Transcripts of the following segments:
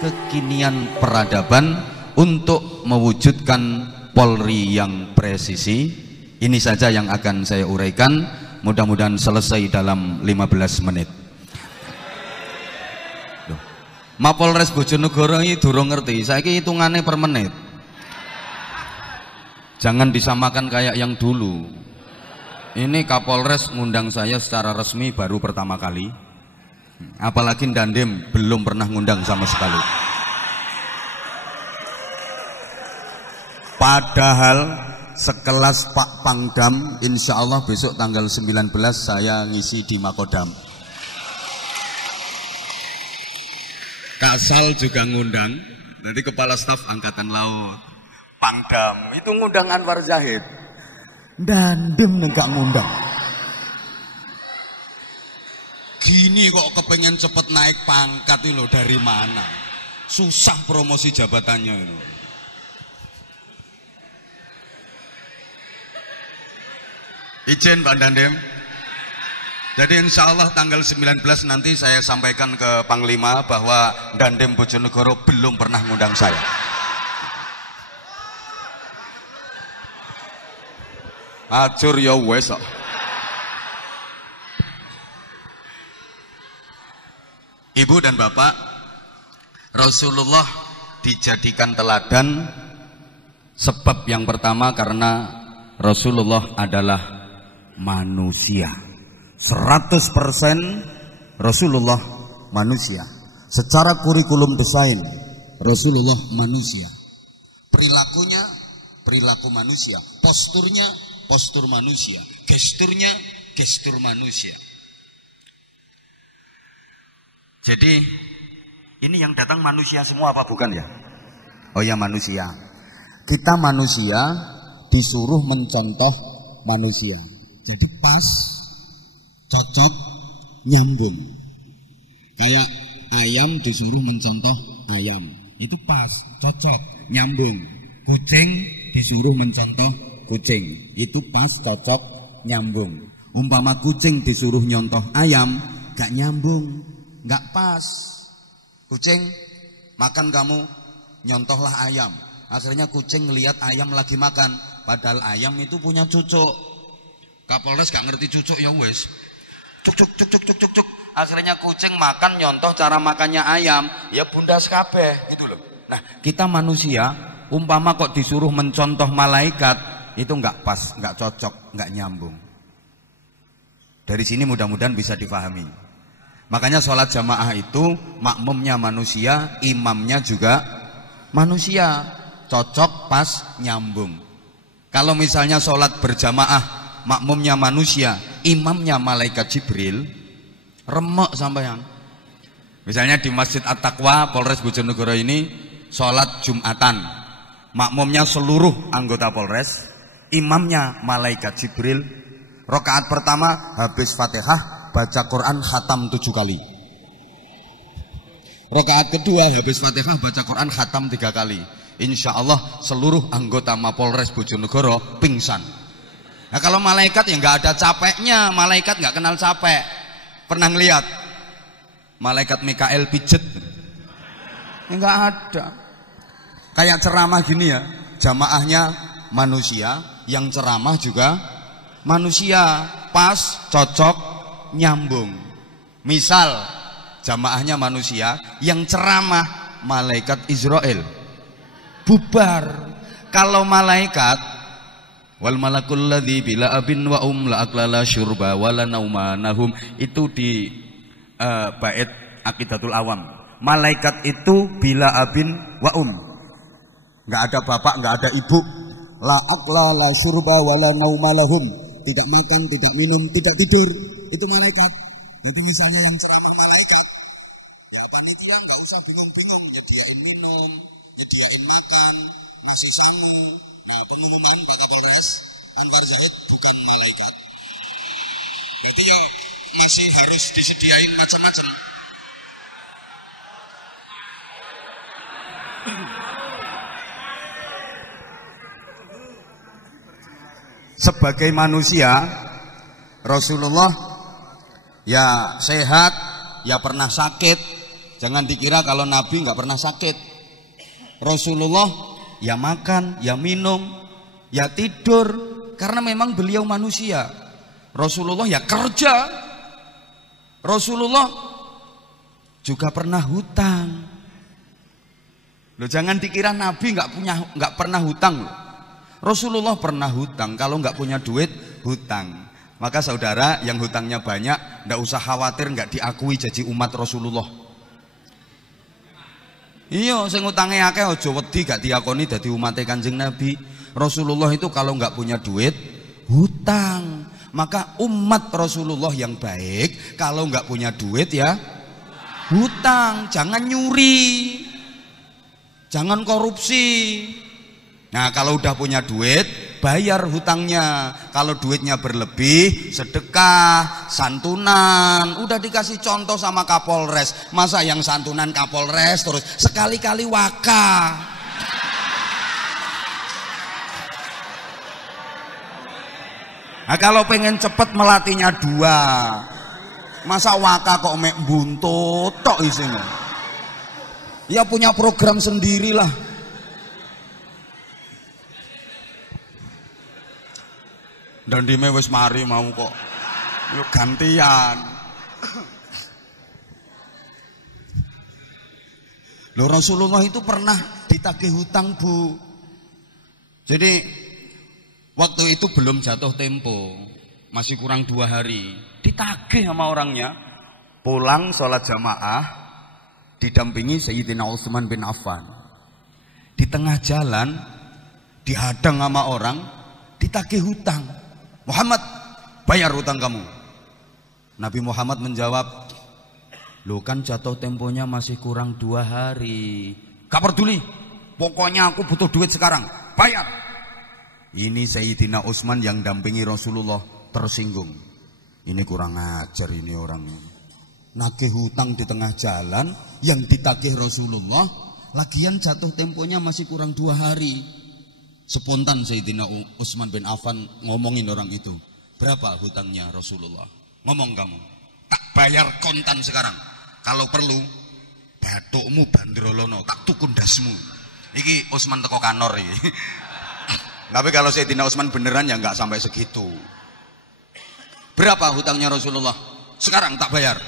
kekinian peradaban untuk mewujudkan Polri yang presisi. Ini saja yang akan saya uraikan, mudah-mudahan selesai dalam 15 menit. Mapolres Bojonegoro ini durung ngerti, saiki hitungannya per menit. Jangan disamakan kayak yang dulu. Ini Kapolres ngundang saya secara resmi baru pertama kali. Apalagi Dandim belum pernah ngundang sama sekali. Padahal sekelas Pak Pangdam, insya Allah besok tanggal 19 saya ngisi di Makodam. Kasal juga ngundang, nanti Kepala Staf Angkatan Laut. Pangdam itu ngundang Anwar Zahid. Dandim enggak ngundang. Gini kok kepengen cepet naik pangkat itu loh, dari mana? Susah promosi jabatannya itu. Izin Pak Dandim. Jadi insya Allah tanggal 19 nanti saya sampaikan ke Panglima bahwa Dandim Bojonegoro belum pernah ngundang saya. Ajur ya wes kok. Ibu dan Bapak, Rasulullah dijadikan teladan sebab yang pertama karena Rasulullah adalah manusia. 100% Rasulullah manusia. Secara kurikulum desain Rasulullah manusia. Perilakunya perilaku manusia, posturnya postur manusia, gesturnya gestur manusia. Jadi ini yang datang manusia semua apa bukan ya? Oh ya, manusia. Kita manusia disuruh mencontoh manusia. Jadi pas, cocok, nyambung. Kayak ayam disuruh mencontoh ayam, itu pas, cocok, nyambung. Kucing disuruh mencontoh kucing, itu pas, cocok, nyambung. Umpama kucing disuruh nyontoh ayam, gak nyambung, gak pas. Kucing makan, kamu nyontohlah ayam. Akhirnya kucing ngelihat ayam lagi makan, padahal ayam itu punya cucuk. Kapolres gak ngerti cucuk ya wes. Cuk cuk cuk cuk cuk cuk cuk. Akhirnya kucing makan nyontoh cara makannya ayam, ya bundas kabeh gitu loh. Nah, kita manusia umpama kok disuruh mencontoh malaikat, itu enggak pas, enggak cocok, enggak nyambung. Dari sini mudah-mudahan bisa dipahami. Makanya sholat jamaah itu makmumnya manusia, imamnya juga manusia, cocok, pas, nyambung. Kalau misalnya sholat berjamaah makmumnya manusia, imamnya malaikat Jibril, remek sampean. Misalnya di Masjid At-Taqwa Polres Bojonegoro ini sholat Jumatan, makmumnya seluruh anggota Polres, imamnya malaikat Jibril. Rakaat pertama habis Fatihah baca Quran khatam 7 kali. Rakaat kedua habis Fatihah baca Quran khatam 3 kali. Insya Allah seluruh anggota Mapolres Bojonegoro pingsan. Nah kalau malaikat ya nggak ada capeknya, malaikat nggak kenal capek. Pernah ngeliat malaikat Mikael pijet? Nggak ada. Kayak ceramah gini ya, jamaahnya manusia, yang ceramah juga manusia, pas, cocok, nyambung. Misal jamaahnya manusia, yang ceramah malaikat Israel, bubar. Kalau malaikat wal malakul ladzi bila abin wa la aklala syurba wala nauma nahum, itu di bait Aqidatul Awam. Malaikat itu bila abin wa enggak ada bapak, enggak ada ibu. La aklala syurba wala nauma lahum, tidak makan, tidak minum, tidak tidur. Itu malaikat. Jadi misalnya yang ceramah malaikat, ya panitia enggak usah bingung-bingung, nyediain minum, nyediain makan, nasi sangu. Nah, pengumuman Pak Kapolres, Anwar Zahid bukan malaikat. Berarti ya masih harus disediain macam-macam. Sebagai manusia, Rasulullah ya sehat, ya pernah sakit, Jangan dikira kalau Nabi nggak pernah sakit. Rasulullah ya makan, ya minum, ya tidur, karena memang beliau manusia. Rasulullah ya kerja. Rasulullah juga pernah hutang. Loh, jangan dikira Nabi nggak pernah hutang. Rasulullah pernah hutang. Kalau nggak punya duit, hutang. Maka saudara yang hutangnya banyak, nggak usah khawatir nggak diakui jadi umat Rasulullah. Iya, sing utange akeh aja wedi gak diakoni dadi umate Kanjeng Nabi. Rasulullah itu kalau nggak punya duit, hutang. Maka umat Rasulullah yang baik kalau nggak punya duit ya hutang. Jangan nyuri, jangan korupsi. Nah, kalau udah punya duit, bayar hutangnya. Kalau duitnya berlebih, sedekah, santunan. Udah dikasih contoh sama Kapolres. Masa yang santunan Kapolres terus sekali-kali wakaf. Nah, kalau pengen cepet melatihnya dua, masa wakaf kok mek buntut tok isinya. Ya punya program sendirilah. Dan dime wis mari mau kok. Yuk gantian. Loh, Rasulullah itu pernah ditagih hutang, Bu. Jadi waktu itu belum jatuh tempo, masih kurang 2 hari, ditagih sama orangnya. Pulang sholat jamaah didampingi Sayyidina Utsman bin Affan. Di tengah jalan dihadang sama orang, ditagih hutang. Muhammad, bayar hutang kamu. Nabi Muhammad menjawab, loh kan jatuh temponya masih kurang 2 hari. Gak peduli, pokoknya aku butuh duit sekarang, bayar. Ini Sayyidina Utsman yang dampingi Rasulullah tersinggung. Ini kurang ajar ini orang. Nagih hutang di tengah jalan, yang ditagih Rasulullah, lagian jatuh temponya masih kurang 2 hari. Spontan Sayyidina Utsman bin Affan ngomongin orang itu, berapa hutangnya Rasulullah? Ngomong kamu, tak bayar kontan sekarang. Kalau perlu bathukmu bandrolono, tak tukun dasmu. Iki Utsman teko kanor iki. Tapi kalau Sayyidina Utsman beneran ya nggak sampai segitu. Berapa hutangnya Rasulullah? Sekarang tak bayar.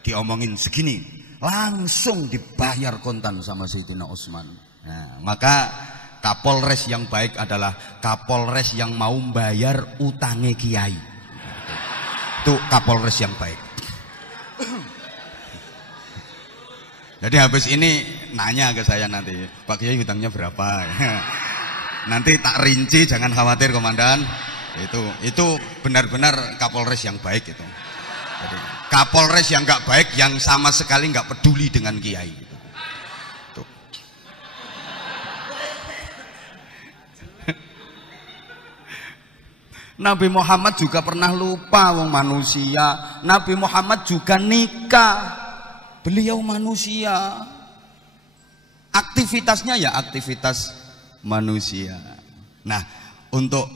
Diomongin segini, langsung dibayar kontan sama Sayyidina Utsman. Nah, maka Kapolres yang baik adalah Kapolres yang mau bayar utangnya kiai. Itu Kapolres yang baik. Jadi habis ini nanya ke saya nanti, Pak Kiai hutangnya berapa? Nanti tak rinci, jangan khawatir komandan. Itu benar-benar Kapolres yang baik itu. Jadi, Kapolres yang nggak baik, yang sama sekali nggak peduli dengan kiai. Nabi Muhammad juga pernah lupa, wong manusia. Nabi Muhammad juga nikah. Beliau manusia. Aktivitasnya ya aktivitas manusia. Nah, untuk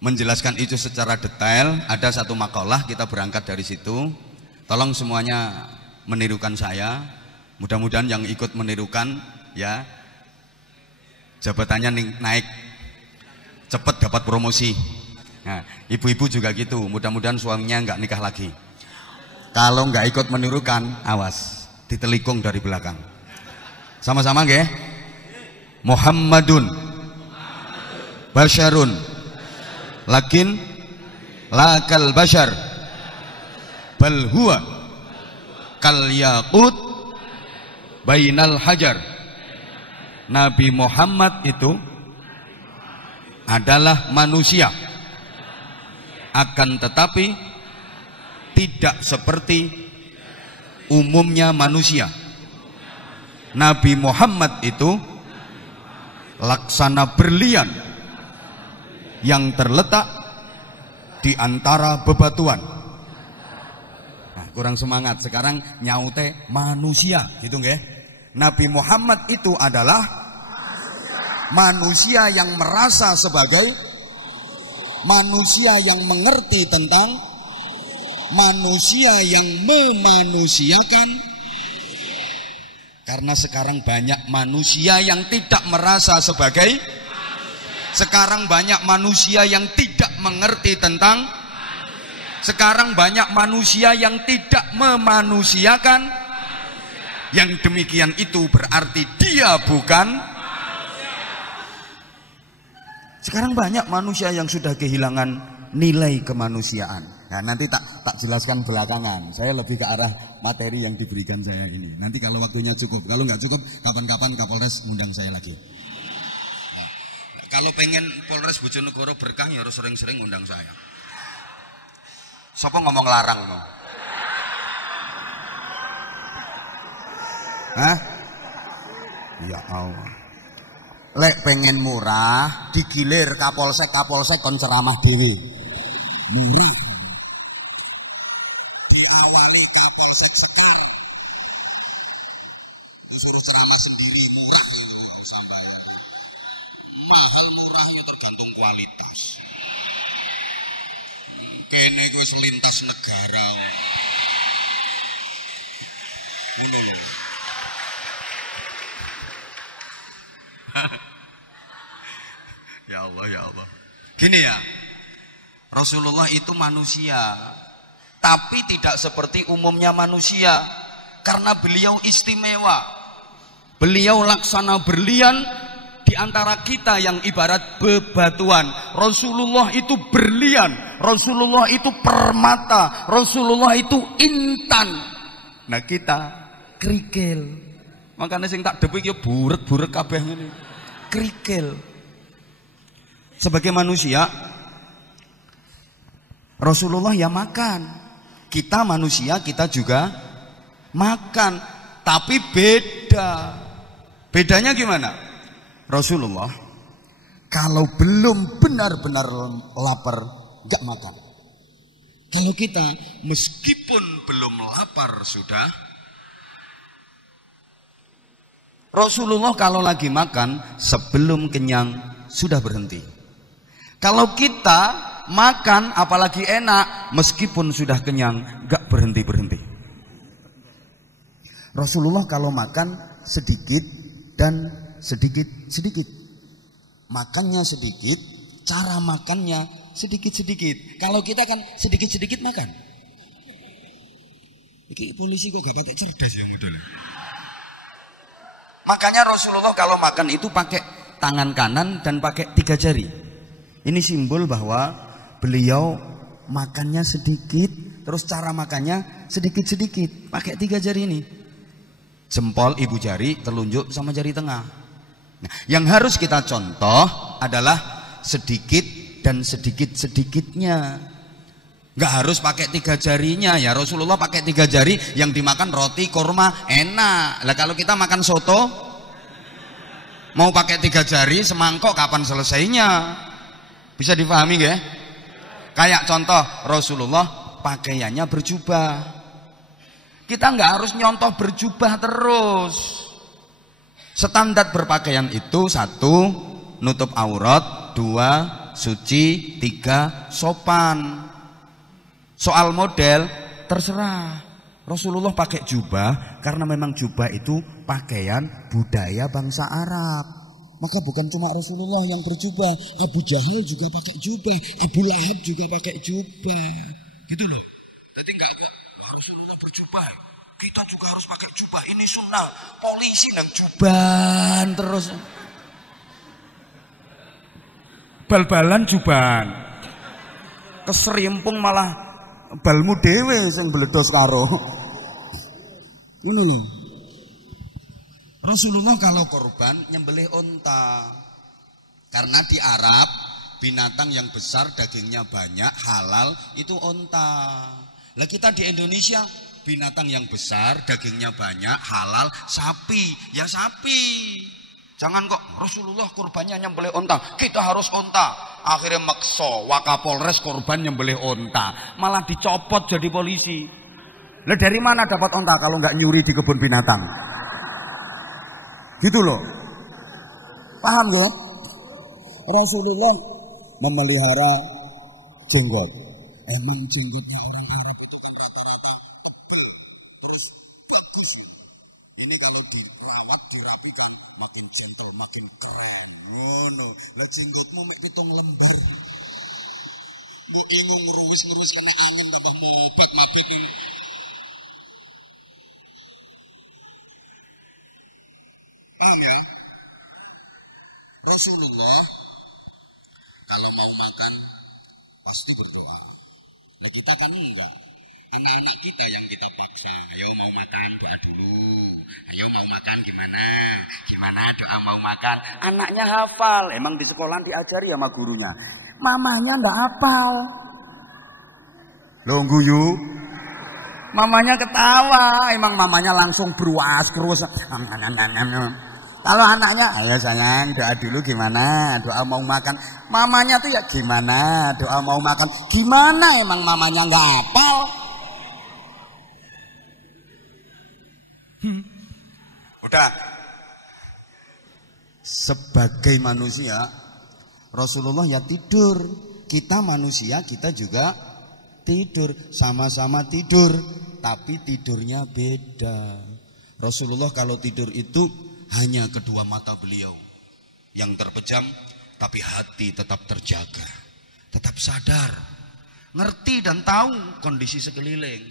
menjelaskan itu secara detail, ada satu makalah, kita berangkat dari situ. Tolong semuanya menirukan saya. Mudah-mudahan yang ikut menirukan ya jabatannya naik, cepat dapat promosi. Nah, ibu-ibu juga gitu, mudah-mudahan suaminya nggak nikah lagi. Kalau nggak ikut menirukan, awas, ditelikung dari belakang. Sama-sama nggih? Muhammadun Basyarun lakin lakal bashar bal huwa kal yaqut bainal hajar. Nabi Muhammad itu adalah manusia, akan tetapi tidak seperti umumnya manusia. Nabi Muhammad itu laksana berlian yang terletak di antara bebatuan. Nah, kurang semangat sekarang nyaute manusia gitu nggih. Nabi Muhammad itu adalah manusia yang merasa sebagai manusia, yang mengerti tentang manusia, yang memanusiakan Karena sekarang banyak manusia yang tidak merasa sebagai manusia. Sekarang banyak manusia yang tidak mengerti tentang manusia. Sekarang banyak manusia yang tidak memanusiakan manusia. Yang demikian itu berarti dia bukan manusia. Sekarang banyak manusia yang sudah kehilangan nilai kemanusiaan. Nah, nanti tak jelaskan belakangan. Saya lebih ke arah materi yang diberikan saya ini. Nanti kalau waktunya cukup, kalau nggak cukup, kapan-kapan Kapolres ngundang saya lagi. Nah, kalau pengen Polres Bojonegoro berkah, ya harus sering-sering ngundang saya. Sopo ngomong larang no? Hah? Ya Allah. Lek pengen murah, digilir Kapolsek kon ceramah dewe. Murah. Diawali Kapolsek Sekar, disuruh ceramah sendiri, murah itu sampai mahal murah itu tergantung kualitas. Kene gue selintas negara, ngono lho. Ya Allah, ya Allah. Gini ya, Rasulullah itu manusia. Tapi tidak seperti umumnya manusia. Karena beliau istimewa. Beliau laksana berlian di antara kita yang ibarat bebatuan. Rasulullah itu berlian. Rasulullah itu permata. Rasulullah itu intan. Nah kita kerikil. Makanya sing tak depik ya buret-buret kabeh ngene. Kerikil. Sebagai manusia Rasulullah ya makan. Kita manusia, kita juga makan, tapi beda. Bedanya gimana? Rasulullah kalau belum benar-benar lapar gak makan. Kalau kita meskipun belum lapar sudah. Rasulullah kalau lagi makan sebelum kenyang sudah berhenti. Kalau kita makan apalagi enak meskipun sudah kenyang gak berhenti-berhenti. Rasulullah kalau makan sedikit dan sedikit-sedikit. Makannya sedikit, cara makannya sedikit-sedikit. Kalau kita kan sedikit-sedikit makan. Iki polisi kok gak ada cerdas yang betul. Makanya Rasulullah kalau makan itu pakai tangan kanan dan pakai 3 jari. Ini simbol bahwa beliau makannya sedikit, terus cara makannya sedikit-sedikit, pakai 3 jari ini. Jempol, ibu jari, telunjuk sama jari tengah. Nah, yang harus kita contoh adalah sedikit dan sedikit-sedikitnya. Nggak harus pakai 3 jarinya ya. Rasulullah pakai 3 jari, yang dimakan roti, kurma, enak. Lah kalau kita makan soto, mau pakai 3 jari, semangkok kapan selesainya? Bisa dipahami nggak? Kayak contoh Rasulullah pakaiannya berjubah. Kita nggak harus nyontoh berjubah terus. Standar berpakaian itu 1, nutup aurat, 2, suci, 3, sopan. Soal model terserah. Rasulullah pakai jubah karena memang jubah itu pakaian budaya bangsa Arab. Maka bukan cuma Rasulullah yang berjubah, Abu Jahal juga pakai jubah, Abu Lahab juga pakai jubah. Gitu loh. Jadi enggak kok Rasulullah berjubah, kita juga harus pakai jubah. Ini sunnah. Polisi nang jubahan terus. Bal-balan jubahan. Keserimpung malah balmu dhewe sing bledos karo. Ngono lho. Rasulullah kalau korban nyembelih onta. Karena di Arab binatang yang besar dagingnya banyak halal itu onta. Lah kita di Indonesia binatang yang besar dagingnya banyak halal sapi. Ya sapi. Jangan kok Rasulullah korbannya nyembelih onta, kita harus onta. Akhirnya makso Wakapolres korban nyembelih onta, malah dicopot jadi polisi. Lah dari mana dapat onta kalau nggak nyuri di kebun binatang? Gitu loh. Paham ya? Rasulullah memelihara jenggot. Emang jenggot bagus. Ini kalau di dirawat, dirapikan, makin gentle, makin keren. Ngono. Lah jenggotmu mek 7 lembar. Mbok ingung ngruwis kena angin tambah mobat mabit. Paham ya? Rasulullah kalau mau makan pasti berdoa. Nah kita kan enggak. Anak-anak kita yang kita paksa. Ayo mau makan doa dulu. Ayo mau makan gimana? Gimana doa mau makan? Anaknya hafal. Emang di sekolah diajari sama gurunya. Mamanya enggak hafal. Loh guyu. Mamanya ketawa. Emang mamanya langsung beruas terus. Kalau anaknya, ayo sayang doa dulu gimana? Doa mau makan. Mamanya tuh ya gimana? Doa mau makan. Gimana emang mamanya enggak hafal? Udah. Sebagai manusia, Rasulullah ya tidur. Kita manusia, kita juga tidur. Sama-sama tidur, tapi tidurnya beda. Rasulullah kalau tidur itu hanya kedua mata beliau yang terpejam, tapi hati tetap terjaga, tetap sadar, ngerti dan tahu kondisi sekeliling.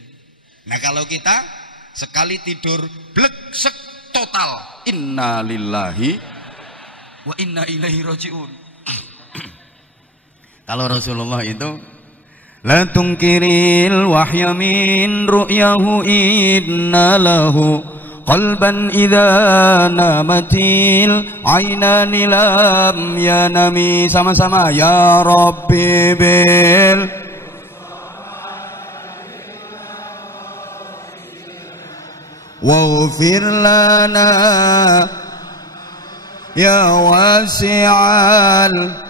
Nah kalau kita sekali tidur bleksek total, inna lillahi wa inna ilaihi rajiun. Kalau Rasulullah itu la tungkiril wahya min ru'yahu inna lahu qalban idza namatil ainani lam yanami. Sama-sama ya rabbi bil waghfir lana ya wasi'al.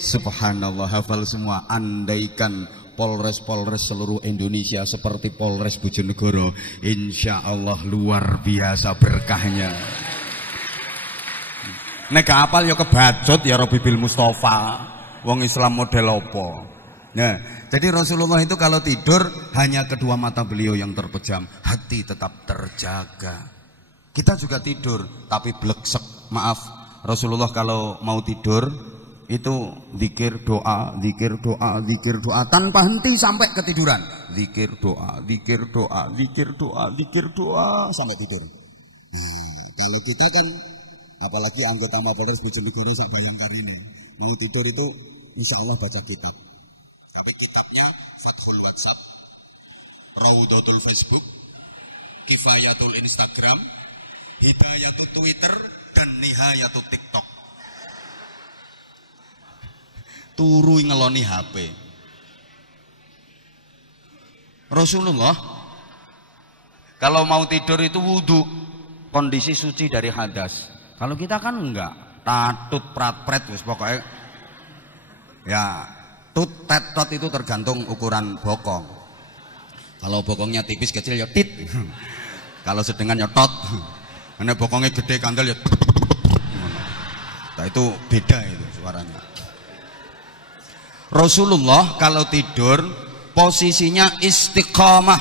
Subhanallah, hafal semua. Andaikan Polres-Polres seluruh Indonesia seperti Polres Bojonegoro, insya Allah luar biasa berkahnya. Nek apal ya kebacut ya Robi Bil Mustafa. Wong Islam model opo. Nah, jadi Rasulullah itu kalau tidur hanya kedua mata beliau yang terpejam, hati tetap terjaga. Kita juga tidur tapi bleksek. Maaf, Rasulullah kalau mau tidur itu zikir doa, zikir doa, zikir doa tanpa henti sampai ketiduran. Zikir doa, zikir doa, zikir doa, zikir doa sampai tidur. Nah, kalau kita kan apalagi anggota Mapolres Bojonegoro sak Bayangkari ini, mau tidur itu insya Allah baca kitab. Tapi kitabnya Fathul WhatsApp, Raudatul Facebook, Kifayatul Instagram, Hidayatul Twitter, dan Nihayatul TikTok. Turu ngeloni HP. Rasulullah kalau mau tidur itu wudu, kondisi suci dari hadas. Kalau kita kan enggak, tatut prat-pret wis pokoknya. Ya, tut tet-tot itu tergantung ukuran bokong. Kalau bokongnya tipis kecil ya tit. Kalau sedengan ya tot. Karena bokongnya gede kandel ya. Nah, itu beda itu suaranya. Rasulullah kalau tidur posisinya istiqamah.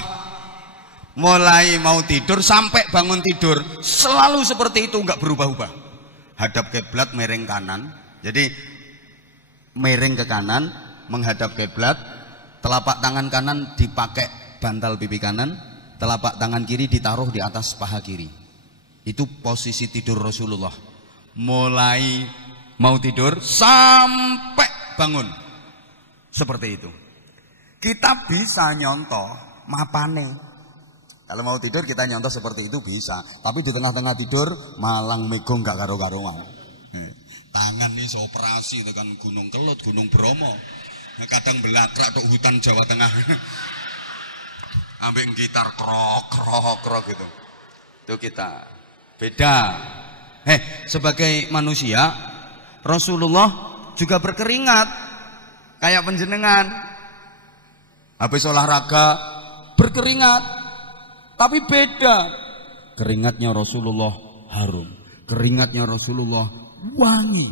Mulai mau tidur sampai bangun tidur selalu seperti itu, enggak berubah-ubah. Hadap kiblat, miring kanan. Jadi miring ke kanan, menghadap kiblat. Telapak tangan kanan dipakai bantal pipi kanan, telapak tangan kiri ditaruh di atas paha kiri. Itu posisi tidur Rasulullah. Mulai mau tidur sampai bangun. Seperti itu. Kita bisa nyontoh mapane. Kalau mau tidur kita nyontoh seperti itu bisa. Tapi di tengah-tengah tidur malang megong gak karo-karuan. Tangan nih operasi tekan Gunung Kelut, Gunung Bromo. Kadang belakrak tok hutan Jawa Tengah. Ambek gitar krok gitu. Itu kita beda. Sebagai manusia Rasulullah juga berkeringat. Kayak penjenengan habis olahraga berkeringat, tapi beda. Keringatnya Rasulullah harum, keringatnya Rasulullah wangi.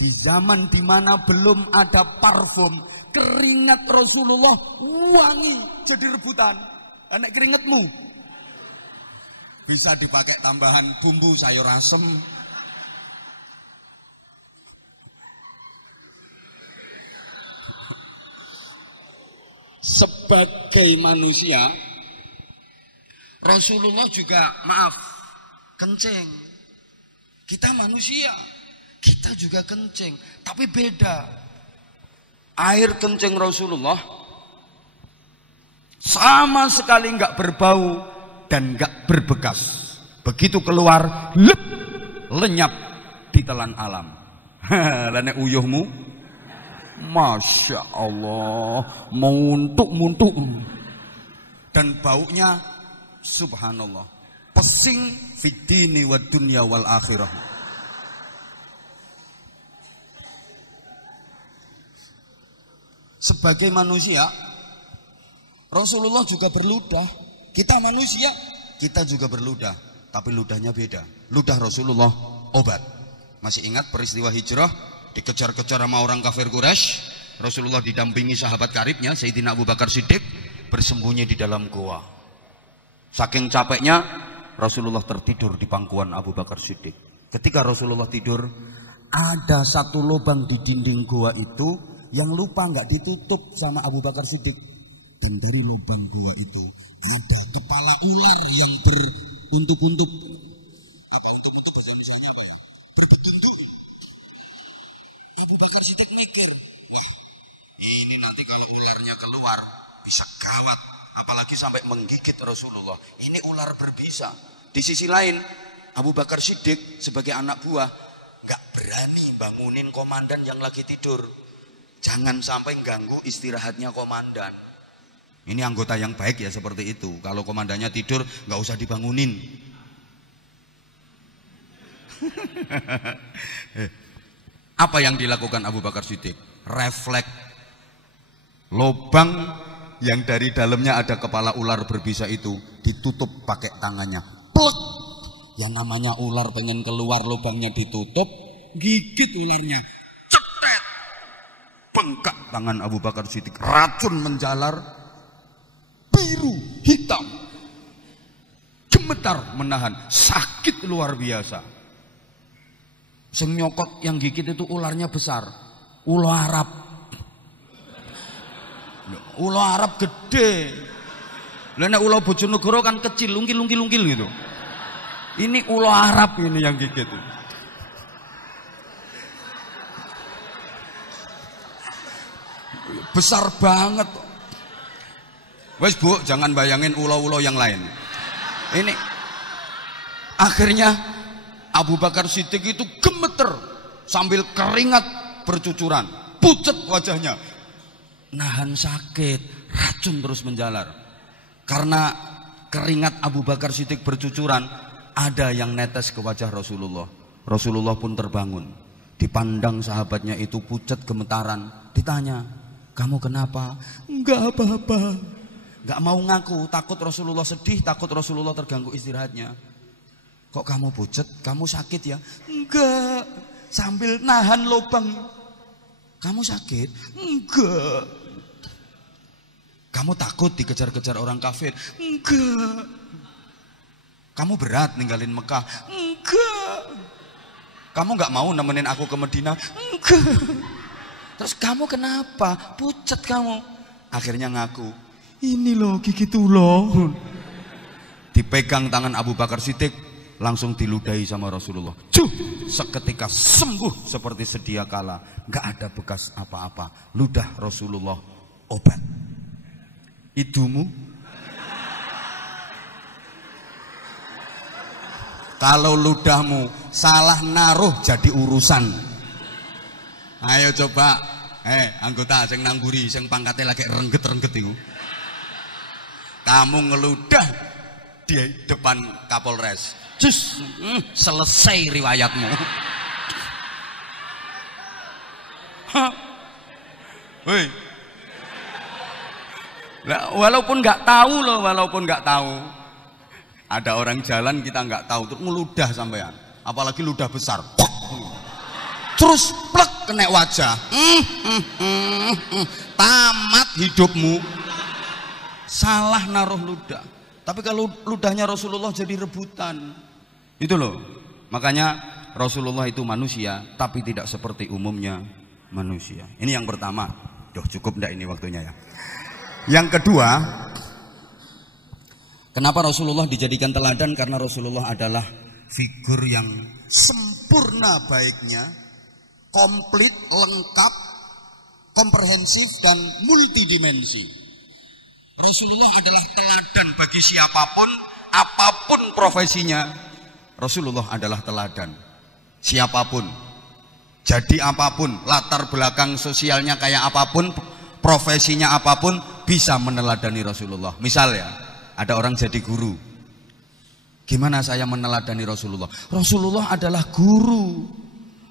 Di zaman dimana belum ada parfum, keringat Rasulullah wangi jadi rebutan. Anak keringatmu Bisa dipakai tambahan bumbu sayur asem. Sebagai manusia, Rasulullah juga maaf, kencing. Kita manusia, kita juga kencing, tapi beda. Air kencing Rasulullah sama sekali nggak berbau dan nggak berbekas. Begitu keluar, lenyap ditelan alam. Lane uyuhmu, Masya Allah, muntuk-muntuk. Dan baunya subhanallah, pesing fid-dini wad dunya wal akhirah. Sebagai manusia, Rasulullah juga berludah. Kita manusia, kita juga berludah, tapi ludahnya beda. Ludah Rasulullah obat. Masih ingat peristiwa hijrah? Dikejar-kejar sama orang kafir Quraisy, Rasulullah didampingi sahabat karibnya Sayyidina Abu Bakar Siddiq bersembunyi di dalam goa. Saking capeknya Rasulullah tertidur di pangkuan Abu Bakar Siddiq. Ketika Rasulullah tidur, ada satu lubang di dinding goa itu yang lupa nggak ditutup sama Abu Bakar Siddiq. Dan dari lubang goa itu ada kepala ular yang berbentuk-bentuk. Apa untuk bahasa Indonesia apa ya? Berbentuk. Abu Bakar Siddiq mikir, wah ini nanti kalau ularnya keluar bisa gawat, apalagi sampai menggigit Rasulullah. Ini ular berbisa. Di sisi lain, Abu Bakar Siddiq sebagai anak buah nggak berani bangunin komandan yang lagi tidur. Jangan sampai ganggu istirahatnya komandan. Ini anggota yang baik ya seperti itu. Kalau komandannya tidur nggak usah dibangunin. Apa yang dilakukan Abu Bakar Siddiq? Refleks. Lubang yang dari dalamnya ada kepala ular berbisa itu ditutup pakai tangannya. Plek. Yang namanya ular pengen keluar, lubangnya ditutup, gigit ularnya. Cepet. Bengkak tangan Abu Bakar Siddiq. Racun menjalar, biru, hitam. Gemetar menahan, sakit luar biasa. Sing nyokot yang gigit itu ularnya besar, ular Arab. Ular Arab gede. Lene ular Bojonegoro kan kecil, lungkil gitu. Ini ular Arab ini yang gigit. Besar banget. Wes Bu, jangan bayangin ular-ular yang lain. Ini akhirnya Abu Bakar Siddiq itu gemeter sambil keringat bercucuran, pucat wajahnya, nahan sakit, racun terus menjalar. Karena keringat Abu Bakar Siddiq bercucuran, ada yang netes ke wajah Rasulullah. Rasulullah pun terbangun, dipandang sahabatnya itu pucat gemetaran, ditanya, kamu kenapa? Enggak apa-apa. Enggak mau ngaku, takut Rasulullah sedih, takut Rasulullah terganggu istirahatnya. Kok kamu pucat? Kamu sakit ya? Enggak. Sambil nahan lubang. Kamu sakit? Enggak. Kamu takut dikejar-kejar orang kafir? Enggak. Kamu berat ninggalin Mekah? Enggak. Kamu enggak mau nemenin aku ke Madinah? Enggak. Terus kamu kenapa? Pucat kamu. Akhirnya ngaku. Ini loh gigi tulang. Dipegang tangan Abu Bakar Siddiq, langsung diludahi sama Rasulullah. Cuh, seketika sembuh seperti sedia kala, nggak ada bekas apa-apa. Ludah Rasulullah obat. Hidungmu, kalau ludahmu salah naruh jadi urusan. Ayo coba, anggota sing nangguri, sing pangkatnya lagi rengget-rengget itu. Kamu ngeludah di depan Kapolres. Cus, selesai riwayatmu. Woi. Nah, walaupun nggak tahu loh, ada orang jalan kita nggak tahu terus ngeludah sampean, apalagi ludah besar. Terus plek kena wajah. Tamat hidupmu. Salah naruh ludah. Tapi kalau ludahnya Rasulullah jadi rebutan. Itu loh. Makanya Rasulullah itu manusia, tapi tidak seperti umumnya manusia. Ini yang pertama. Duh, cukup enggak ini waktunya ya. Yang kedua, kenapa Rasulullah dijadikan teladan? Karena Rasulullah adalah figur yang sempurna baiknya, komplit, lengkap, komprehensif, dan multidimensi. Rasulullah adalah teladan bagi siapapun, apapun profesinya. Rasulullah adalah teladan. Siapapun, jadi apapun, latar belakang sosialnya kayak apapun, profesinya apapun, bisa meneladani Rasulullah. Misal ya, ada orang jadi guru. Gimana saya meneladani Rasulullah? Rasulullah adalah guru.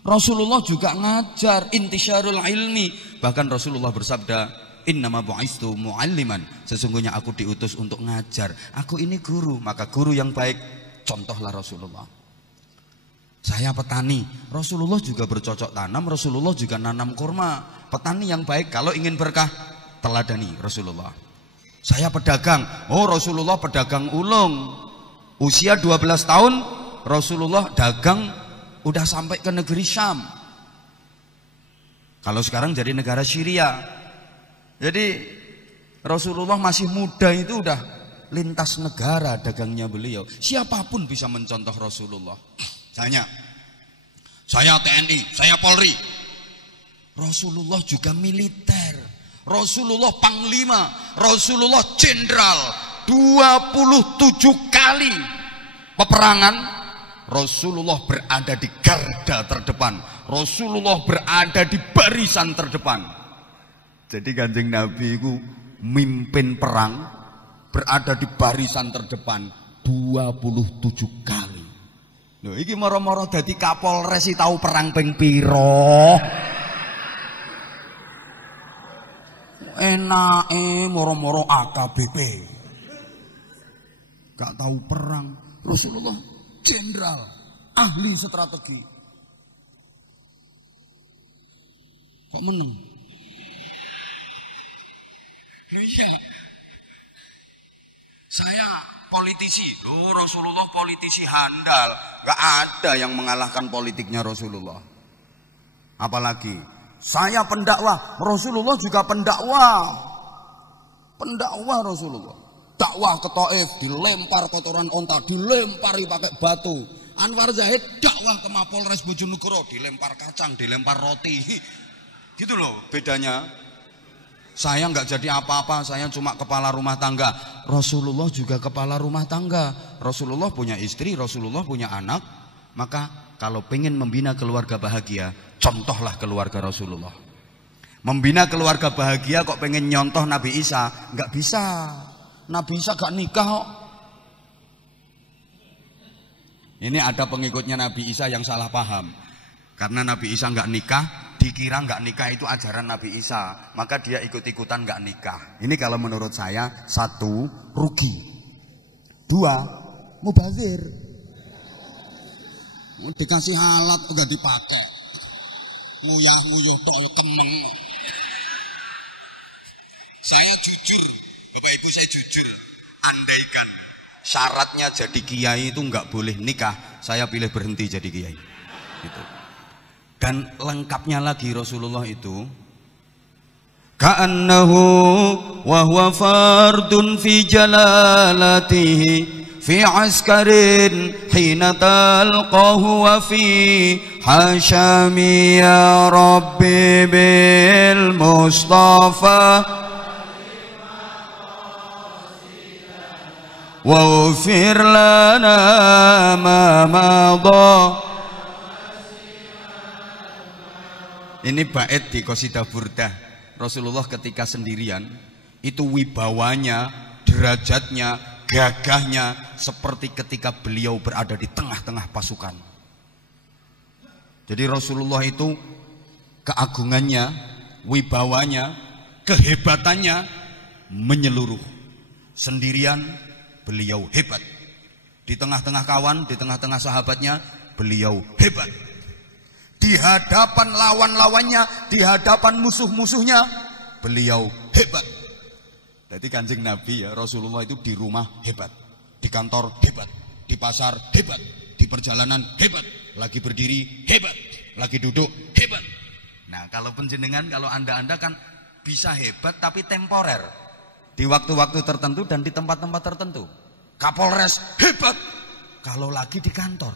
Rasulullah juga ngajar, intisyarul ilmi. Bahkan Rasulullah bersabda, innama bu'istu mu'alliman. Sesungguhnya aku diutus untuk ngajar. Aku ini guru, maka guru yang baik contohlah Rasulullah. Saya petani, Rasulullah juga bercocok tanam, Rasulullah juga nanam kurma. Petani yang baik kalau ingin berkah, teladani Rasulullah. Saya pedagang, oh Rasulullah pedagang ulung. Usia 12 tahun, Rasulullah dagang udah sampai ke negeri Syam. Kalau sekarang jadi negara Syria. Jadi Rasulullah masih muda itu udah lintas negara dagangnya beliau. Siapapun bisa mencontoh Rasulullah. Saya TNI, saya Polri. Rasulullah juga militer. Rasulullah panglima, Rasulullah jenderal. 27 kali peperangan Rasulullah berada di garda terdepan. Rasulullah berada di barisan terdepan. Jadi Kanjeng Nabi itu mimpin perang, berada di barisan terdepan 27 kali. Loh, iki moro-moro dadi Kapolres tahu perang ping piro. Enake moro-moro AKBP. Gak tahu perang. Rasulullah jenderal, ahli strategi. Kok meneng? Iya. Saya politisi. Loh, Rasulullah politisi handal. Gak ada yang mengalahkan politiknya Rasulullah. Apalagi saya pendakwah, Rasulullah juga pendakwah. Pendakwah Rasulullah. Dakwah ke Taif, dilempar kotoran onta, dilempari pakai batu. Anwar Zahid dakwah ke Mapolres Bojonegoro, dilempar kacang, dilempar roti. Gitu loh bedanya. Saya nggak jadi apa-apa, saya cuma kepala rumah tangga. Rasulullah juga kepala rumah tangga. Rasulullah punya istri, Rasulullah punya anak. Maka kalau pengen membina keluarga bahagia, contohlah keluarga Rasulullah. Membina keluarga bahagia kok pengen nyontoh Nabi Isa, nggak bisa. Nabi Isa gak nikah kok. Ini ada pengikutnya Nabi Isa yang salah paham. Karena Nabi Isa gak nikah, dikira gak nikah itu ajaran Nabi Isa, maka dia ikut-ikutan gak nikah. Ini kalau menurut saya, 1, rugi. 2, mubazir. Dikasih alat gak dipakai. Nguyah-nguyuh tok kemeng. Saya jujur, Bapak Ibu, saya jujur, andaikan syaratnya jadi kiai itu nggak boleh nikah, saya pilih berhenti jadi kiai. Gitu. Dan lengkapnya lagi Rasulullah itu, ka'annahu wa huwa fardun fi jalalatihi fi askarin hina talqahu wa fi hashami ya rabbi bil mustafa waghfir lana ma madha. Ini bait di Qasidah Burdah. Rasulullah ketika sendirian itu wibawanya, derajatnya, gagahnya seperti ketika beliau berada di tengah-tengah pasukan. Jadi Rasulullah itu keagungannya, wibawanya, kehebatannya menyeluruh. Sendirian beliau hebat. Di tengah-tengah kawan, di tengah-tengah sahabatnya, beliau hebat. Di hadapan lawan-lawannya, di hadapan musuh-musuhnya, beliau hebat. Jadi Kanjeng Nabi ya, Rasulullah itu di rumah hebat. Di kantor hebat, di pasar hebat, di perjalanan hebat, lagi berdiri hebat, lagi duduk hebat. Nah, kalau penjenengan, kalau anda kan bisa hebat tapi temporer, di waktu-waktu tertentu dan di tempat-tempat tertentu. Kapolres hebat kalau lagi di kantor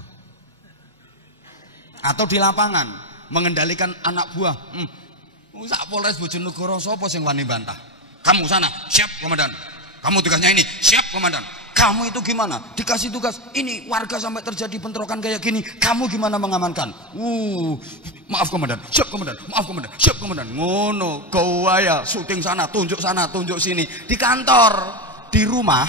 atau di lapangan mengendalikan anak buah. Sak Polres Bojonegoro sapa sing wani bantah? Kamu sana, siap komandan. Kamu tugasnya ini, siap komandan. Kamu itu gimana? Dikasih tugas ini, warga sampai terjadi bentrokan kayak gini, kamu gimana mengamankan? Maaf komandan, siap komandan. Maaf komandan, siap komandan. Ngono, gawaya, syuting sana, tunjuk sini. Di kantor, di rumah,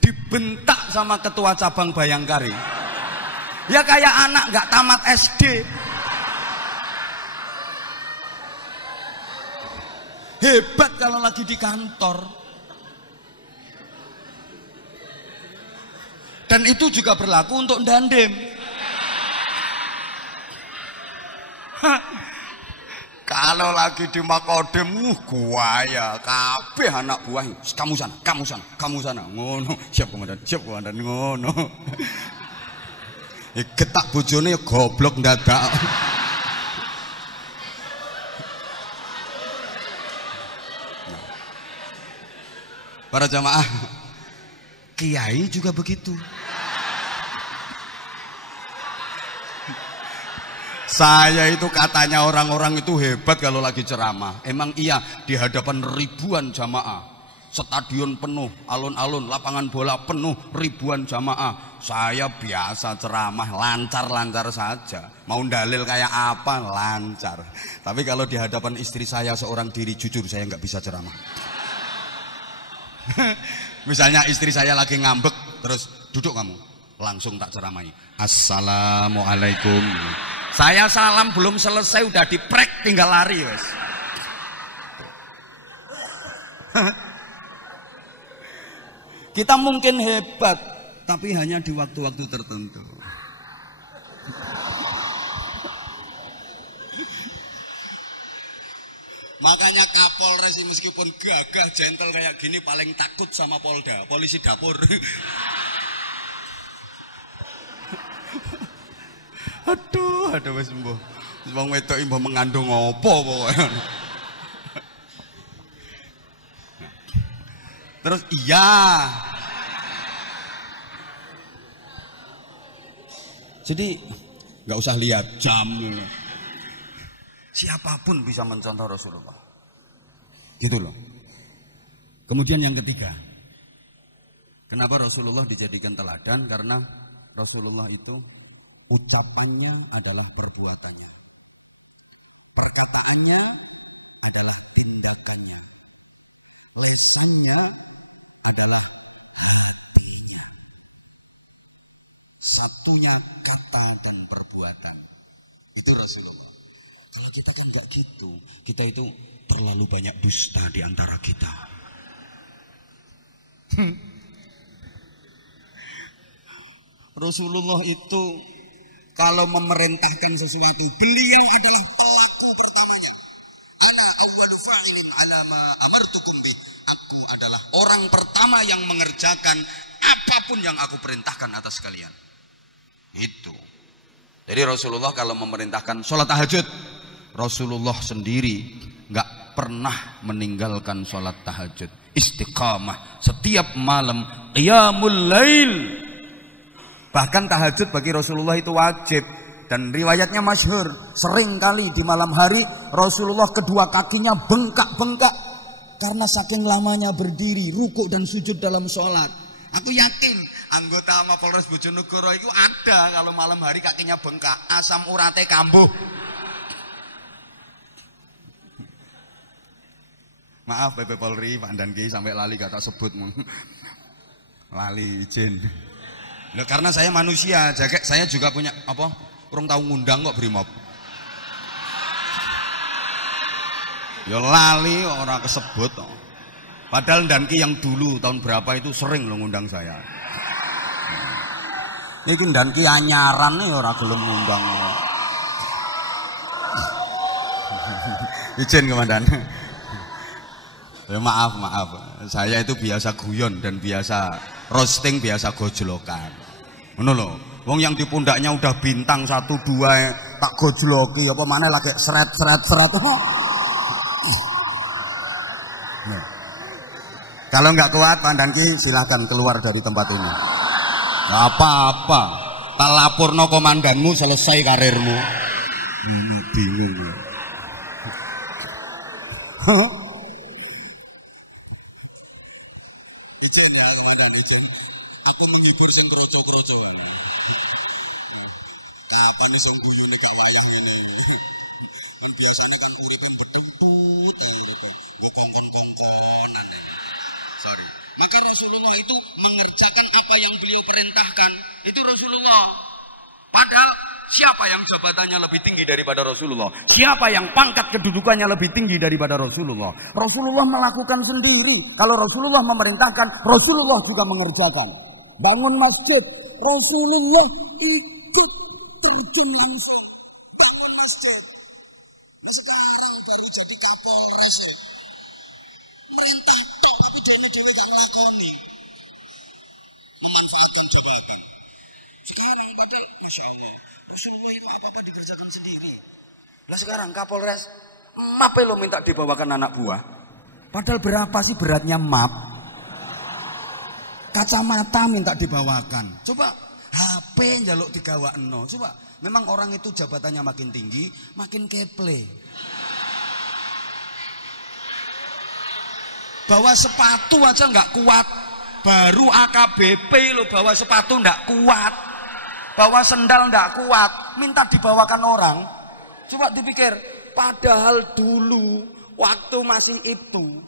dibentak sama ketua cabang Bayangkari. Ya kayak anak nggak tamat SD. Hebat kalau lagi di kantor. Dan itu juga berlaku untuk Dandem. Kalau lagi di Makodem, guaya, kabeh anak buah. Kamu sana. Ngono, siap komandan, ngono. Getak bojone ya goblok ndadak. Para jamaah, kiai juga begitu. Saya itu katanya orang-orang itu hebat kalau lagi ceramah. Emang iya, di hadapan ribuan jamaah, stadion penuh, alun-alun, lapangan bola penuh, ribuan jamaah. Saya biasa ceramah, lancar-lancar saja. Mau dalil kayak apa, lancar. Tapi kalau di hadapan istri saya seorang diri, jujur saya nggak bisa ceramah. Misalnya istri saya lagi ngambek, terus duduk kamu, langsung tak ceramahi. Assalamualaikum. Saya salam belum selesai udah diprek, tinggal lari wes. Kita mungkin hebat, tapi hanya di waktu-waktu tertentu. Makanya Kapolres meskipun gagah gentle kayak gini paling takut sama Polda, polisi dapur. Aduh wis mbuh. Wong wedok mbah mengandung apa pokoknya. Terus iya. Jadi nggak usah lihat jam. Siapapun bisa mencontoh Rasulullah. Gitu loh. Kemudian yang ketiga. Kenapa Rasulullah dijadikan teladan? Karena Rasulullah itu ucapannya adalah perbuatannya. Perkataannya adalah tindakannya. Lesannya adalah hatinya. Satunya kata dan perbuatan. Itu Rasulullah. Kalau kita kan enggak gitu. Kita itu terlalu banyak dusta di antara kita. Rasulullah itu kalau memerintahkan sesuatu, beliau adalah pelaku pertamanya. Ana awwalu fa'ilin ala ma amartukum bih. Aku adalah orang pertama yang mengerjakan apapun yang aku perintahkan atas kalian. Itu. Jadi Rasulullah kalau memerintahkan sholat tahajud, Rasulullah sendiri nggak pernah meninggalkan sholat tahajud. Istiqamah setiap malam, qiyamul lail. Bahkan tahajud bagi Rasulullah itu wajib. Dan riwayatnya masyhur, sering kali di malam hari Rasulullah kedua kakinya bengkak-bengkak karena saking lamanya berdiri, rukuk dan sujud dalam sholat. Aku yakin anggota Mapolres Bojonegoro itu ada kalau malam hari kakinya bengkak, asam urate kambuh. Maaf PP Polri, Pak Danki sampai lali gak tak sebut. Lali izin. Nah, karena saya manusia, jaga saya juga punya apa? Kurang tahu ngundang kok Brimob. Ya lali orang kesebut. Padahal Danki yang dulu tahun berapa itu sering lo ngundang saya. Ini Danki anyaran nih orang gelem ngundang. Izin Komandan. Ya maaf. Saya itu biasa guyon dan biasa roasting, biasa gojlokan. Ngono lho. Wong yang di pundaknya udah bintang 1 2 tak gojloki apa maneh lagi seret. Nah. Kalau nggak kuat pandangki silahkan keluar dari tempat ini. Nggak apa-apa. Tak laporno komandanmu selesai karirmu. Bingung. Ijen ya komandan Ijen. Aku menghibur sing kroco-kroco. Apa nih som guyu nek wayang ngene. Biasa nek tak uripin bedemput. Gue kongkon-kongkonan. Sorry. Maka Rasulullah itu mengerjakan apa yang beliau perintahkan. Itu Rasulullah. Padahal siapa yang jabatannya lebih tinggi daripada Rasulullah? Siapa yang pangkat kedudukannya lebih tinggi daripada Rasulullah? Rasulullah melakukan sendiri. Kalau Rasulullah memerintahkan, Rasulullah juga mengerjakan. Bangun masjid, Rasulullah ikut terjun langsung. Bangun masjid. Sekarang baru jadi Kapolres. Merintah tok tapi dene-dene tak nglakoni. Memanfaatkan jabatan. Sekarang padahal Masya Allah Rasulullah itu apa-apa dikerjakan sendiri. Lah sekarang Kapolres map lo minta dibawakan anak buah. Padahal berapa sih beratnya map? Kacamata minta dibawakan. Coba HP njaluk digawakno. Coba memang orang itu jabatannya makin tinggi makin keple. Bawa sepatu aja nggak kuat. Baru AKBP lo bawa sepatu nggak kuat. Bawa sendal nggak kuat, minta dibawakan orang. Coba dipikir, padahal dulu waktu masih itu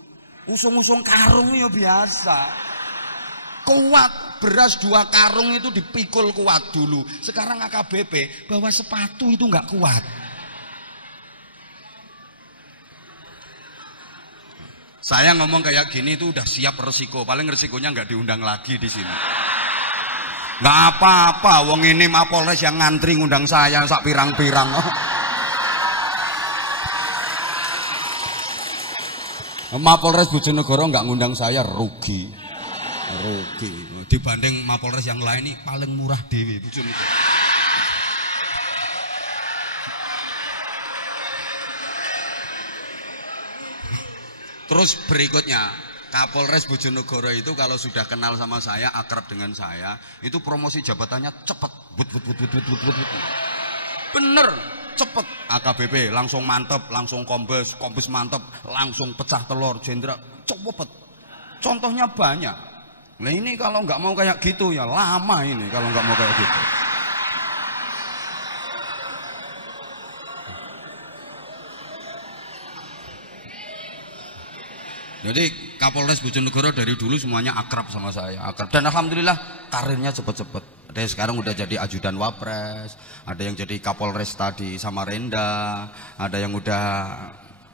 usung-usung karung ya biasa. Kuat, beras 2 karung itu dipikul kuat dulu. Sekarang AKBP bawa sepatu itu nggak kuat. Saya ngomong kayak gini itu udah siap resiko. Paling resikonya nggak diundang lagi di sini. Nggak apa-apa, wong ini Mapolres yang ngantri ngundang saya sak pirang-pirang. Mapolres Bojonegoro nggak ngundang saya rugi. Dibanding Mapolres yang lain ini paling murah dewi Bojonegoro. Terus berikutnya Kapolres Bojonegoro itu kalau sudah kenal sama saya, akrab dengan saya, itu promosi jabatannya cepet. Bener, cepet. AKBP langsung mantep, langsung kombes mantep, langsung pecah telur, jenderal, cepet. Contohnya banyak. Nah ini kalau nggak mau kayak gitu ya lama ini kalau nggak mau kayak gitu. Jadi Kapolres Bojonegoro dari dulu semuanya akrab sama saya, akrab. Dan alhamdulillah karirnya cepet-cepet. Ada yang sekarang udah jadi ajudan Wapres, ada yang jadi Kapolres tadi Samarinda, ada yang udah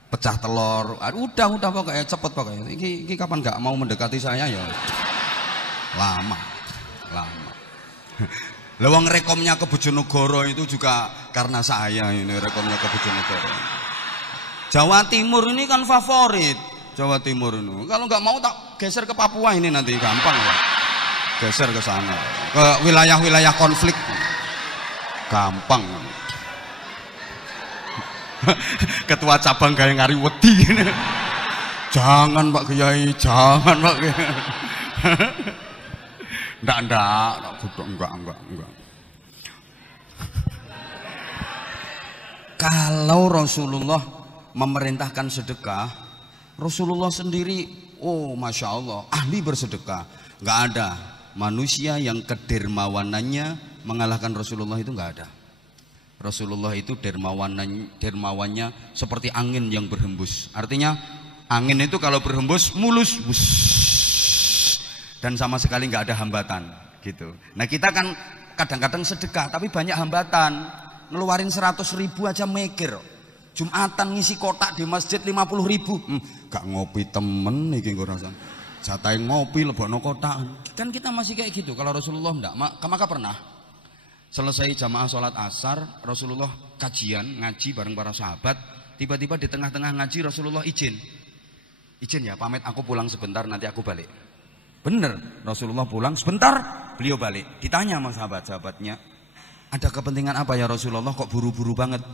pecah telur. Udah pokoknya cepet pokoknya. Ini kapan nggak mau mendekati saya ya? Lama. Lewang rekomnya ke Bojonegoro itu juga karena saya ini rekomnya ke Bojonegoro. Jawa Timur ini kan favorit. Jawa Timur ini. Kalau nggak mau tak geser ke Papua ini nanti gampang ya. Geser ke sana. Ke wilayah-wilayah konflik. Gampang. Ketua cabang kayak ngari wedi. Jangan Pak Kiai, jangan Pak Kiai. Enggak. Kalau Rasulullah memerintahkan sedekah, Rasulullah sendiri, oh Masya Allah, ahli bersedekah. Nggak ada manusia yang kedermawanannya mengalahkan Rasulullah, itu nggak ada. Rasulullah itu dermawannya seperti angin yang berhembus. Artinya angin itu kalau berhembus mulus, dan sama sekali nggak ada hambatan gitu. Nah kita kan kadang-kadang sedekah tapi banyak hambatan. Ngeluarin 100.000 aja mikir. Jumatan ngisi kotak di masjid 50.000. Gak ngopi temen iki nggo rasa. Jatahe ngopi lebokno kotak. Kan kita masih kayak gitu. Kalau Rasulullah enggak, maka pernah selesai jamaah sholat asar, Rasulullah kajian ngaji bareng para sahabat. Tiba-tiba di tengah-tengah ngaji Rasulullah izin izin ya pamit aku pulang sebentar nanti aku balik. Bener, Rasulullah pulang sebentar, beliau balik. Ditanya sama sahabat-sahabatnya, ada kepentingan apa ya Rasulullah kok buru-buru banget?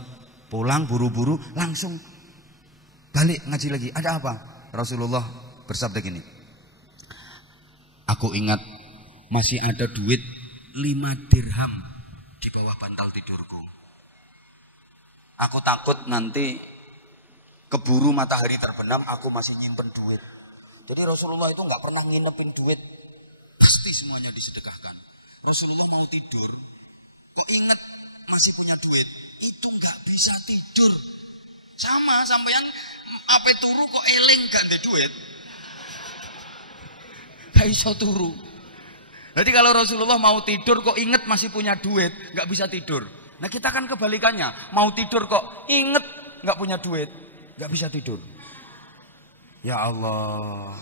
Pulang buru-buru langsung balik ngaji lagi. Ada apa? Rasulullah bersabda gini, aku ingat masih ada duit 5 dirham di bawah bantal tidurku. Aku takut nanti keburu matahari terbenam aku masih nyimpen duit. Jadi Rasulullah itu nggak pernah nginepin duit, pasti semuanya disedekahkan. Rasulullah mau tidur, kok inget masih punya duit, itu nggak bisa tidur. Sama sampean ape turu kok eling gak ada duit, gak iso turu. Jadi kalau Rasulullah mau tidur kok inget masih punya duit, nggak bisa tidur. Nah kita kan kebalikannya, mau tidur kok inget nggak punya duit, nggak bisa tidur. Ya Allah.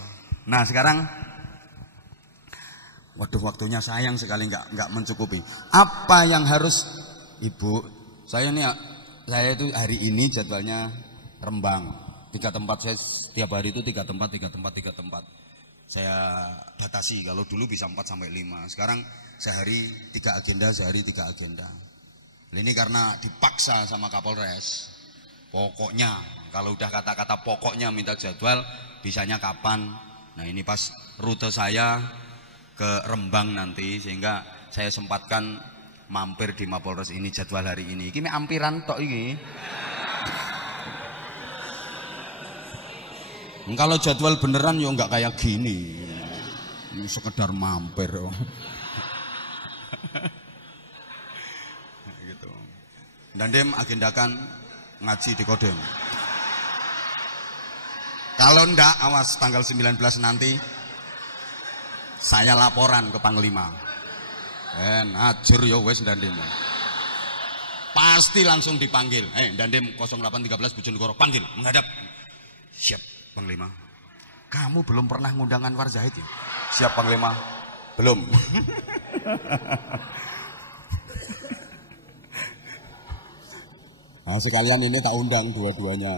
Nah sekarang, waduh waktunya sayang sekali nggak mencukupi. Apa yang harus Ibu? Saya itu hari ini jadwalnya Rembang, 3 tempat. Saya setiap hari itu 3 tempat. Saya batasi. Kalau dulu bisa 4 sampai 5. Sekarang sehari 3 agenda, sehari 3 agenda. Ini karena dipaksa sama Kapolres. Pokoknya, kalau udah kata-kata pokoknya minta jadwal, bisanya kapan. Nah ini pas rute saya ke Rembang nanti, sehingga saya sempatkan mampir di Mapolres ini jadwal hari ini. Ini ampiran tok ini. Kalau jadwal beneran ya nggak kayak gini. Ini sekedar mampir. Gitu. Dan Dem agendakan ngaji di Kodem. Kalau ndak, awas tanggal 19 nanti saya laporan ke Panglima. Ajur ya wes Dandim. Pasti langsung dipanggil. Dandim 0813 Bojonegoro, panggil, menghadap. Siap Panglima. Kamu belum pernah ngundang Anwar Zahid ya? Siap Panglima. Belum. Nah, sekalian ini tak undang dua-duanya.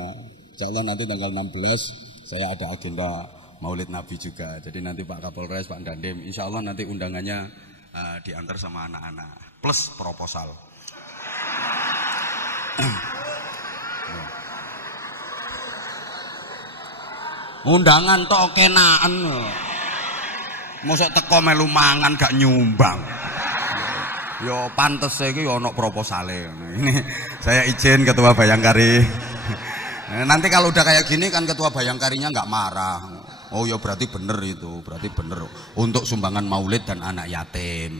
Insyaallah nanti tanggal 16 saya ada agenda Maulid Nabi juga. Jadi nanti Pak Kapolres, Pak Dandim, insyaallah nanti undangannya diantar sama anak-anak plus proposal. Undangan tok kenaan. Mosok teko melu mangan gak nyumbang. Yo pantes iki yo ono proposale. Ini saya izin Ketua Bayangkari. Nanti kalau udah kayak gini kan Ketua Bayangkarinya nggak marah. Oh ya berarti bener itu, berarti bener untuk sumbangan maulid dan anak yatim.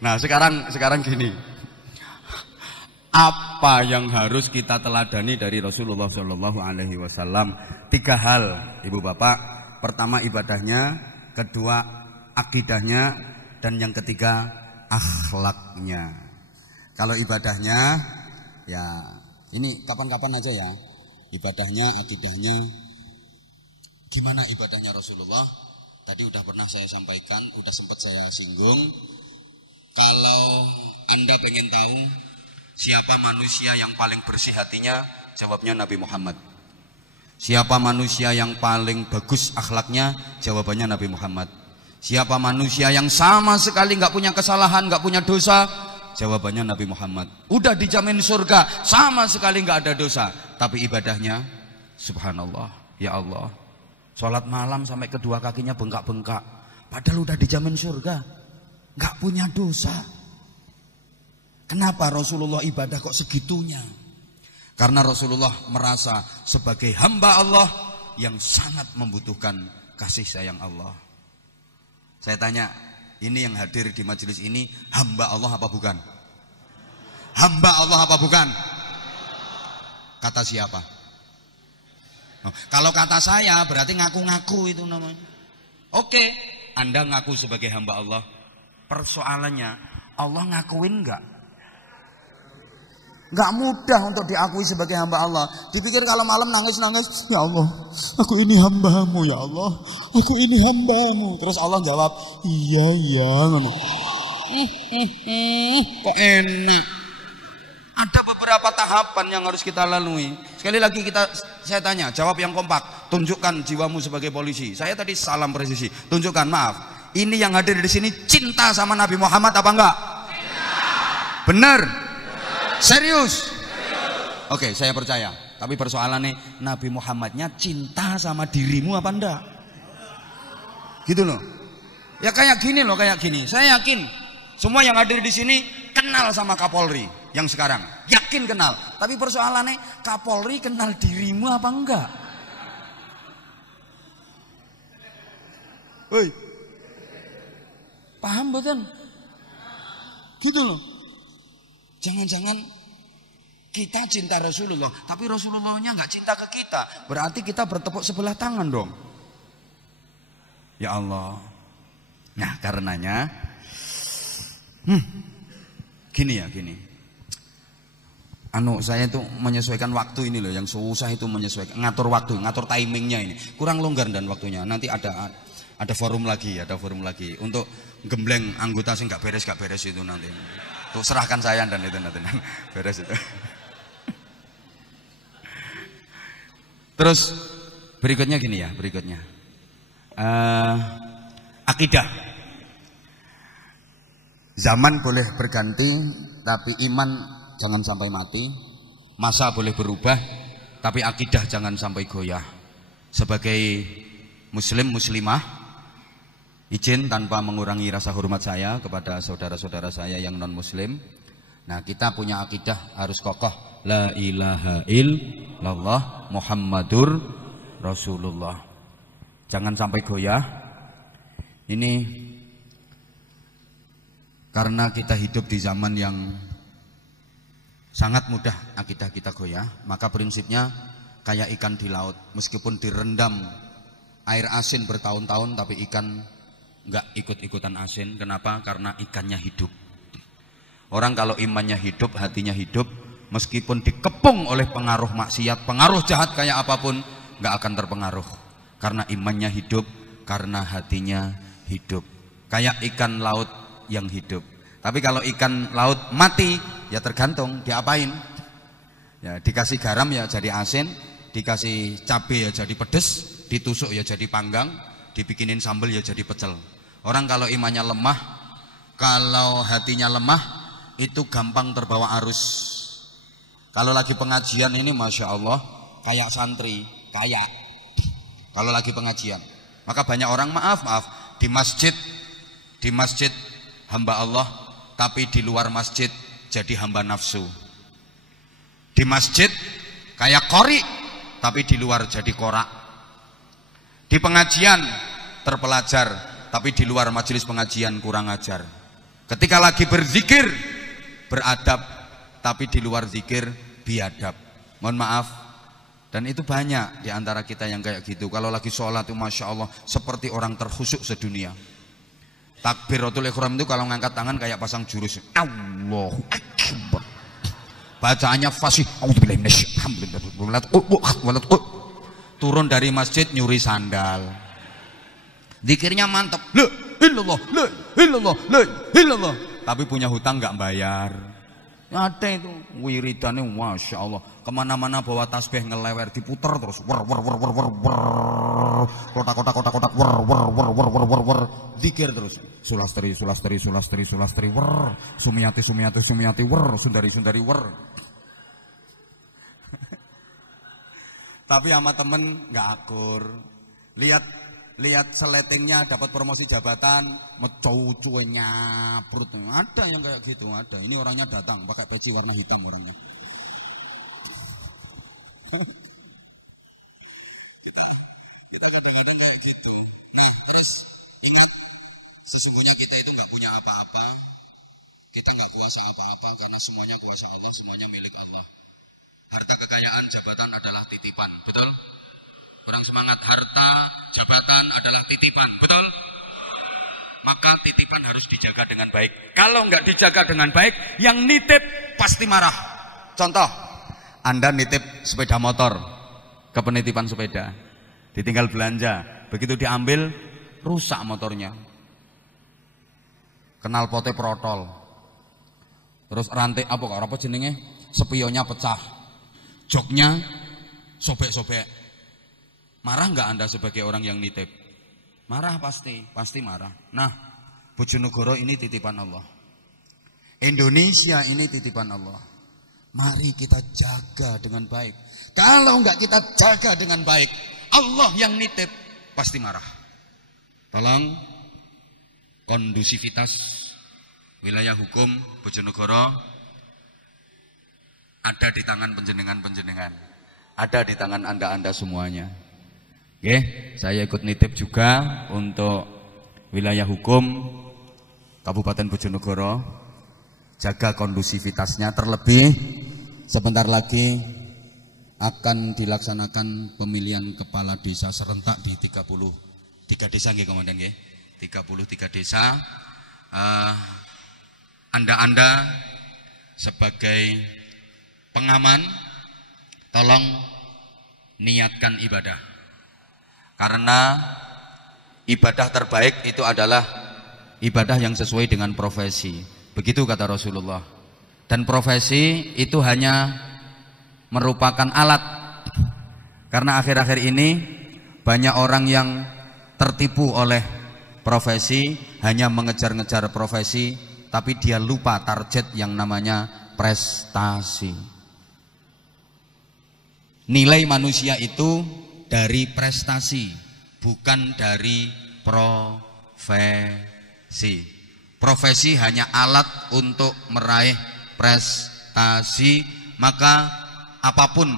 Nah sekarang gini, apa yang harus kita teladani dari Rasulullah Shallallahu Alaihi Wasallam? 3 hal, Ibu Bapak. Pertama ibadahnya, kedua akidahnya, dan yang ketiga akhlaknya. Kalau ibadahnya ya ini kapan-kapan aja ya. Ibadahnya, akidahnya. Gimana ibadahnya Rasulullah? Tadi udah pernah saya sampaikan, udah sempat saya singgung. Kalau Anda pengen tahu siapa manusia yang paling bersih hatinya, jawabnya Nabi Muhammad. Siapa manusia yang paling bagus akhlaknya, jawabannya Nabi Muhammad. Siapa manusia yang sama sekali nggak punya kesalahan, nggak punya dosa, jawabannya Nabi Muhammad. Udah dijamin surga, sama sekali nggak ada dosa, tapi ibadahnya, subhanallah, ya Allah, sholat malam sampai kedua kakinya bengkak-bengkak, padahal udah dijamin surga, nggak punya dosa. Kenapa Rasulullah ibadah kok segitunya? Karena Rasulullah merasa sebagai hamba Allah yang sangat membutuhkan kasih sayang Allah. Saya tanya, ini yang hadir di majelis ini hamba Allah apa bukan? Hamba Allah apa bukan? Kata siapa? Kalau kata saya berarti ngaku-ngaku itu namanya. Oke, Anda ngaku sebagai hamba Allah. Persoalannya, Allah ngakuin enggak? Enggak mudah untuk diakui sebagai hamba Allah. Dipikir kalau malam nangis-nangis, ya Allah, aku ini hambamu ya Allah, aku ini hambamu. Terus Allah jawab, iya. Kok enak? Ada beberapa beberapa tahapan yang harus kita lalui. Sekali lagi saya tanya, jawab yang kompak. Tunjukkan jiwamu sebagai polisi. Saya tadi salam presisi. Tunjukkan, maaf. Ini yang hadir di sini cinta sama Nabi Muhammad apa enggak? Benar? Serius? Oke, saya percaya. Tapi persoalannya, Nabi Muhammadnya cinta sama dirimu apa enggak? Gitu loh. Ya kayak gini loh, kayak gini. Saya yakin semua yang hadir di sini kenal sama Kapolri yang sekarang. Yakin kenal. Tapi persoalannya, Kapolri kenal dirimu apa enggak? Woi. Paham betul? Gitu loh. Jangan-jangan kita cinta Rasulullah, tapi Rasulullahnya nggak cinta ke kita. Berarti kita bertepuk sebelah tangan dong. Ya Allah. Nah karenanya, gini. Saya itu menyesuaikan waktu ini loh, yang susah itu menyesuaikan, ngatur waktu, ngatur timingnya ini. Kurang longgar dan waktunya. Nanti ada forum lagi untuk gembleng anggota sih nggak beres itu nanti. Tuh serahkan saya dan itu nanti beres itu. Terus berikutnya gini ya, akidah. Zaman boleh berganti, tapi iman jangan sampai mati. Masa boleh berubah, tapi akidah jangan sampai goyah. Sebagai muslim muslimah, izin tanpa mengurangi rasa hormat saya kepada saudara-saudara saya yang non muslim. Nah, kita punya akidah harus kokoh. La ilaha illallah Muhammadur Rasulullah. Jangan sampai goyah. Ini karena kita hidup di zaman yang sangat mudah akidah kita goyah, maka prinsipnya kayak ikan di laut, meskipun direndam air asin bertahun-tahun tapi ikan enggak ikut-ikutan asin. Kenapa? Karena ikannya hidup. Orang kalau imannya hidup, hatinya hidup, meskipun dikepung oleh pengaruh maksiat, pengaruh jahat kayak apapun, enggak akan terpengaruh. Karena imannya hidup, karena hatinya hidup. Kayak ikan laut yang hidup. Tapi kalau ikan laut mati, ya tergantung diapain. Ya, dikasih garam ya jadi asin, dikasih cabai ya jadi pedes, ditusuk ya jadi panggang, dibikinin sambal ya jadi pecel. Orang kalau imannya lemah, kalau hatinya lemah, itu gampang terbawa arus. Kalau lagi pengajian ini Masya Allah kayak santri, kayak kalau lagi pengajian. Maka banyak orang maaf di masjid hamba Allah, tapi di luar masjid jadi hamba nafsu. Di masjid kayak kori, tapi di luar jadi korak. Di pengajian terpelajar, tapi di luar majelis pengajian kurang ajar. Ketika lagi berzikir beradab, tapi di luar zikir biadab. Mohon maaf. Dan itu banyak di antara kita yang kayak gitu. Kalau lagi sholat itu Masya Allah seperti orang terkhusyuk sedunia. Takbiratul ihram itu kalau ngangkat tangan kayak pasang jurus. Allahu Akbar. Bacaannya fasih. Turun dari masjid nyuri sandal. Zikirnya mantap. La illallah, la illallah, la illallah. Tapi punya hutang nggak bayar. Ada itu wiridannya Masya Allah. Kemana-mana bawa tasbih ngelewer, diputer terus wer kotak wer zikir terus. Sulastri wer, Sumiati wer, Sundari wer. Tapi sama temen nggak akur. Lihat seletingnya dapat promosi jabatan, mecow-cuenya perut. Ada yang kayak gitu, ada. Ini orangnya datang pakai peci warna hitam orangnya. kita kadang-kadang kayak gitu. Nah, terus ingat, sesungguhnya kita itu nggak punya apa-apa. Kita nggak kuasa apa-apa karena semuanya kuasa Allah, semuanya milik Allah. Harta, kekayaan, jabatan adalah titipan, betul? Kurang semangat, harta, jabatan adalah titipan, betul? Maka titipan harus dijaga dengan baik. Kalau nggak dijaga dengan baik, yang nitip pasti marah. Contoh, Anda nitip sepeda motor ke penitipan sepeda, ditinggal belanja, begitu diambil rusak motornya, knalpotnya protol, terus rantai apa jenenge, spionnya pecah, joknya sobek-sobek. Marah nggak Anda sebagai orang yang nitip? Marah pasti marah. Nah, Bojonegoro ini titipan Allah. Indonesia ini titipan Allah. Mari kita jaga dengan baik. Kalau nggak kita jaga dengan baik, Allah yang nitip pasti marah. Tolong kondusivitas wilayah hukum Bojonegoro ada di tangan penjenengan. Ada di tangan Anda semuanya. Oke, saya ikut nitip juga untuk wilayah hukum Kabupaten Bojonegoro. Jaga kondusivitasnya, terlebih sebentar lagi akan dilaksanakan pemilihan kepala desa serentak di 33 desa nggih Komandan nggih. 33 desa. Anda sebagai pengaman tolong niatkan ibadah. Karena ibadah terbaik itu adalah ibadah yang sesuai dengan profesi. Begitu kata Rasulullah. Dan profesi itu hanya merupakan alat. Karena akhir-akhir ini banyak orang yang tertipu oleh profesi, hanya mengejar-ngejar profesi, tapi dia lupa target yang namanya prestasi. Nilai manusia itu dari prestasi, bukan dari profesi. Profesi hanya alat untuk meraih prestasi. Maka apapun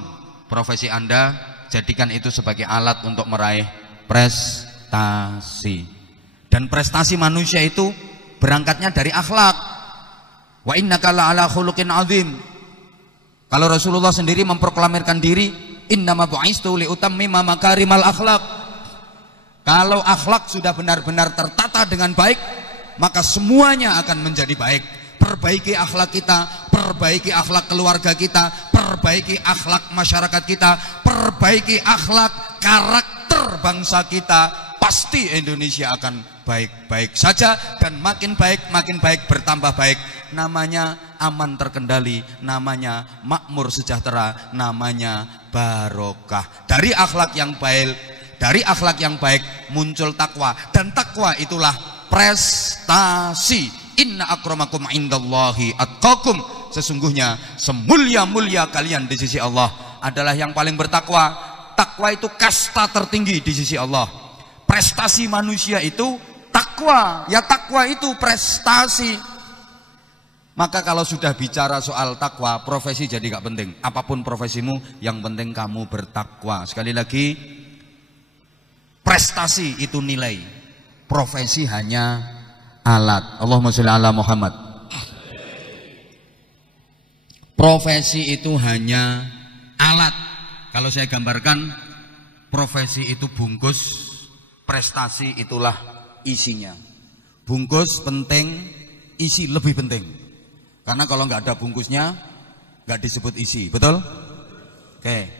profesi Anda, jadikan itu sebagai alat untuk meraih prestasi. Dan prestasi manusia itu berangkatnya dari akhlak. Wa innaka la'ala khuluqin azim. Kalau Rasulullah sendiri memproklamirkan diri, innama bu'istu liutammima makarimal akhlak. Kalau akhlak sudah benar-benar tertata dengan baik, maka semuanya akan menjadi baik. Perbaiki akhlak kita, perbaiki akhlak keluarga kita, perbaiki akhlak masyarakat kita, perbaiki akhlak karakter bangsa kita, pasti Indonesia akan baik-baik saja, dan makin baik bertambah baik. Namanya aman terkendali, namanya makmur sejahtera, namanya barokah. Dari akhlak yang baik muncul takwa, dan takwa itulah prestasi. Inna akramakum indallahi atqakum. Sesungguhnya semulia-mulia kalian di sisi Allah adalah yang paling bertakwa. Takwa itu kasta tertinggi di sisi Allah. Prestasi manusia itu takwa. Ya, takwa itu prestasi. Maka kalau sudah bicara soal takwa, profesi jadi gak penting. Apapun profesimu, yang penting kamu bertakwa. Sekali lagi, prestasi itu nilai, profesi hanya alat. Allahumma sholli ala Muhammad. Profesi itu hanya alat. Kalau saya gambarkan, profesi itu bungkus, prestasi itulah isinya. Bungkus penting, isi lebih penting. Karena kalau nggak ada bungkusnya, nggak disebut isi, betul? Oke.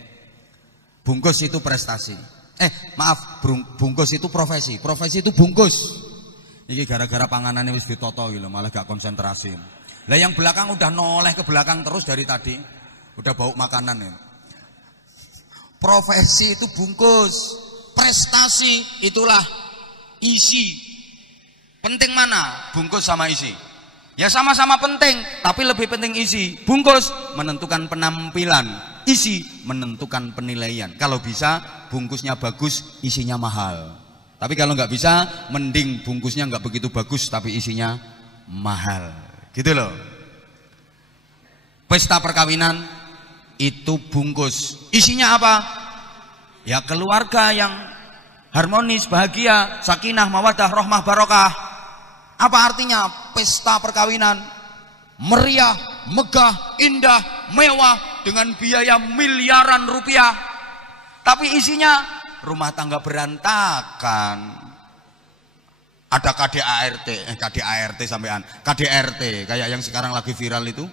Bungkus itu prestasi. Bungkus itu profesi. Profesi itu bungkus. Ini gara-gara panganannya wis ditoto gitu, malah gak konsentrasi. Lah yang belakang udah noleh ke belakang terus dari tadi, udah bau makanan ya. Profesi itu bungkus, prestasi itulah isi. Penting mana? Bungkus sama isi. Ya sama-sama penting, tapi lebih penting isi. Bungkus menentukan penampilan, isi menentukan penilaian. Kalau bisa bungkusnya bagus, isinya mahal. Tapi kalau nggak bisa, mending bungkusnya nggak begitu bagus, tapi isinya mahal. Gitu loh. Pesta perkawinan itu bungkus. Isinya apa? Ya keluarga yang harmonis, bahagia, sakinah, mawaddah, rahmah, barokah. Apa artinya pesta perkawinan? Meriah, megah, indah, mewah, dengan biaya miliaran rupiah. Tapi isinya rumah tangga berantakan. Ada KDART sampean, KDRT kayak yang sekarang lagi viral itu.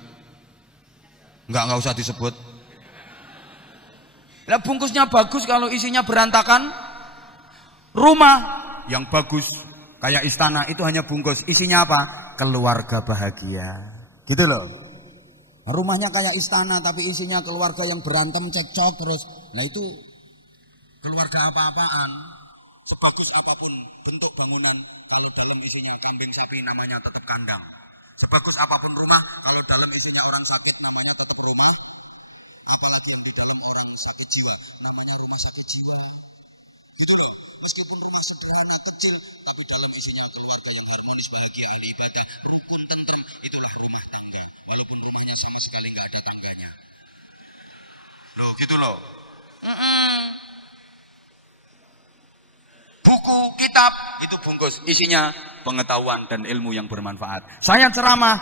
Enggak usah disebut. Lah bungkusnya bagus kalau isinya berantakan. Rumah yang bagus kayak istana itu hanya bungkus, isinya apa? Keluarga bahagia. Gitu loh. Rumahnya kayak istana tapi isinya keluarga yang berantem cekcok terus. Nah itu keluarga apa-apaan. Sebagus apapun bentuk bangunan, kalau dalam isinya kambing sapi namanya tetap kandang. Sebagus apapun rumah, kalau dalam isinya orang sakit namanya tetap rumah. Apalagi yang di dalam orang sakit jiwa, namanya rumah sakit jiwa. Gitu loh. Meskipun rumah sederhana kecil, tapi dalam isinya keluarga yang harmonis, bahagia, ahli ibadah, rukun, tentram, itulah rumah tangga. Walaupun rumahnya sama sekali nggak ada tangganya. Loh gitu loh. Buku, kitab, itu bungkus. Isinya pengetahuan dan ilmu yang bermanfaat. Saya ceramah,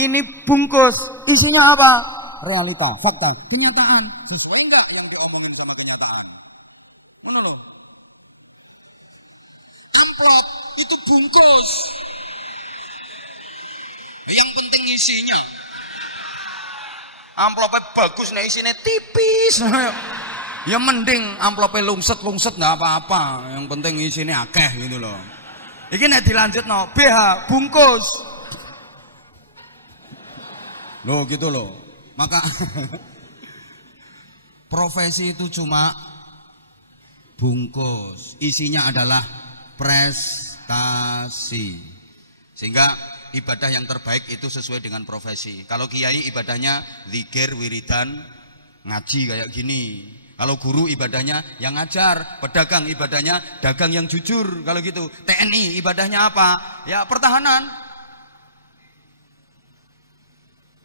ini bungkus. Isinya apa? Realita, fakta, kenyataan. Sesuai nggak yang diomongin sama kenyataan? Mana loh? Amplop itu bungkus. Yang penting isinya. Amplopnya bagus nih, isinya tipis. Ya mending amplopnya lungset nggak apa-apa. Yang penting isinya akeh gitu loh. Iki nek dilanjut no BH bungkus. Loh gitu loh. Maka profesi itu cuma bungkus. Isinya adalah prestasi. Sehingga ibadah yang terbaik itu sesuai dengan profesi. Kalau kiai ibadahnya zikir, wiridan, ngaji kayak gini. Kalau guru ibadahnya yang ngajar, pedagang ibadahnya dagang yang jujur. Kalau gitu, TNI ibadahnya apa? Ya pertahanan.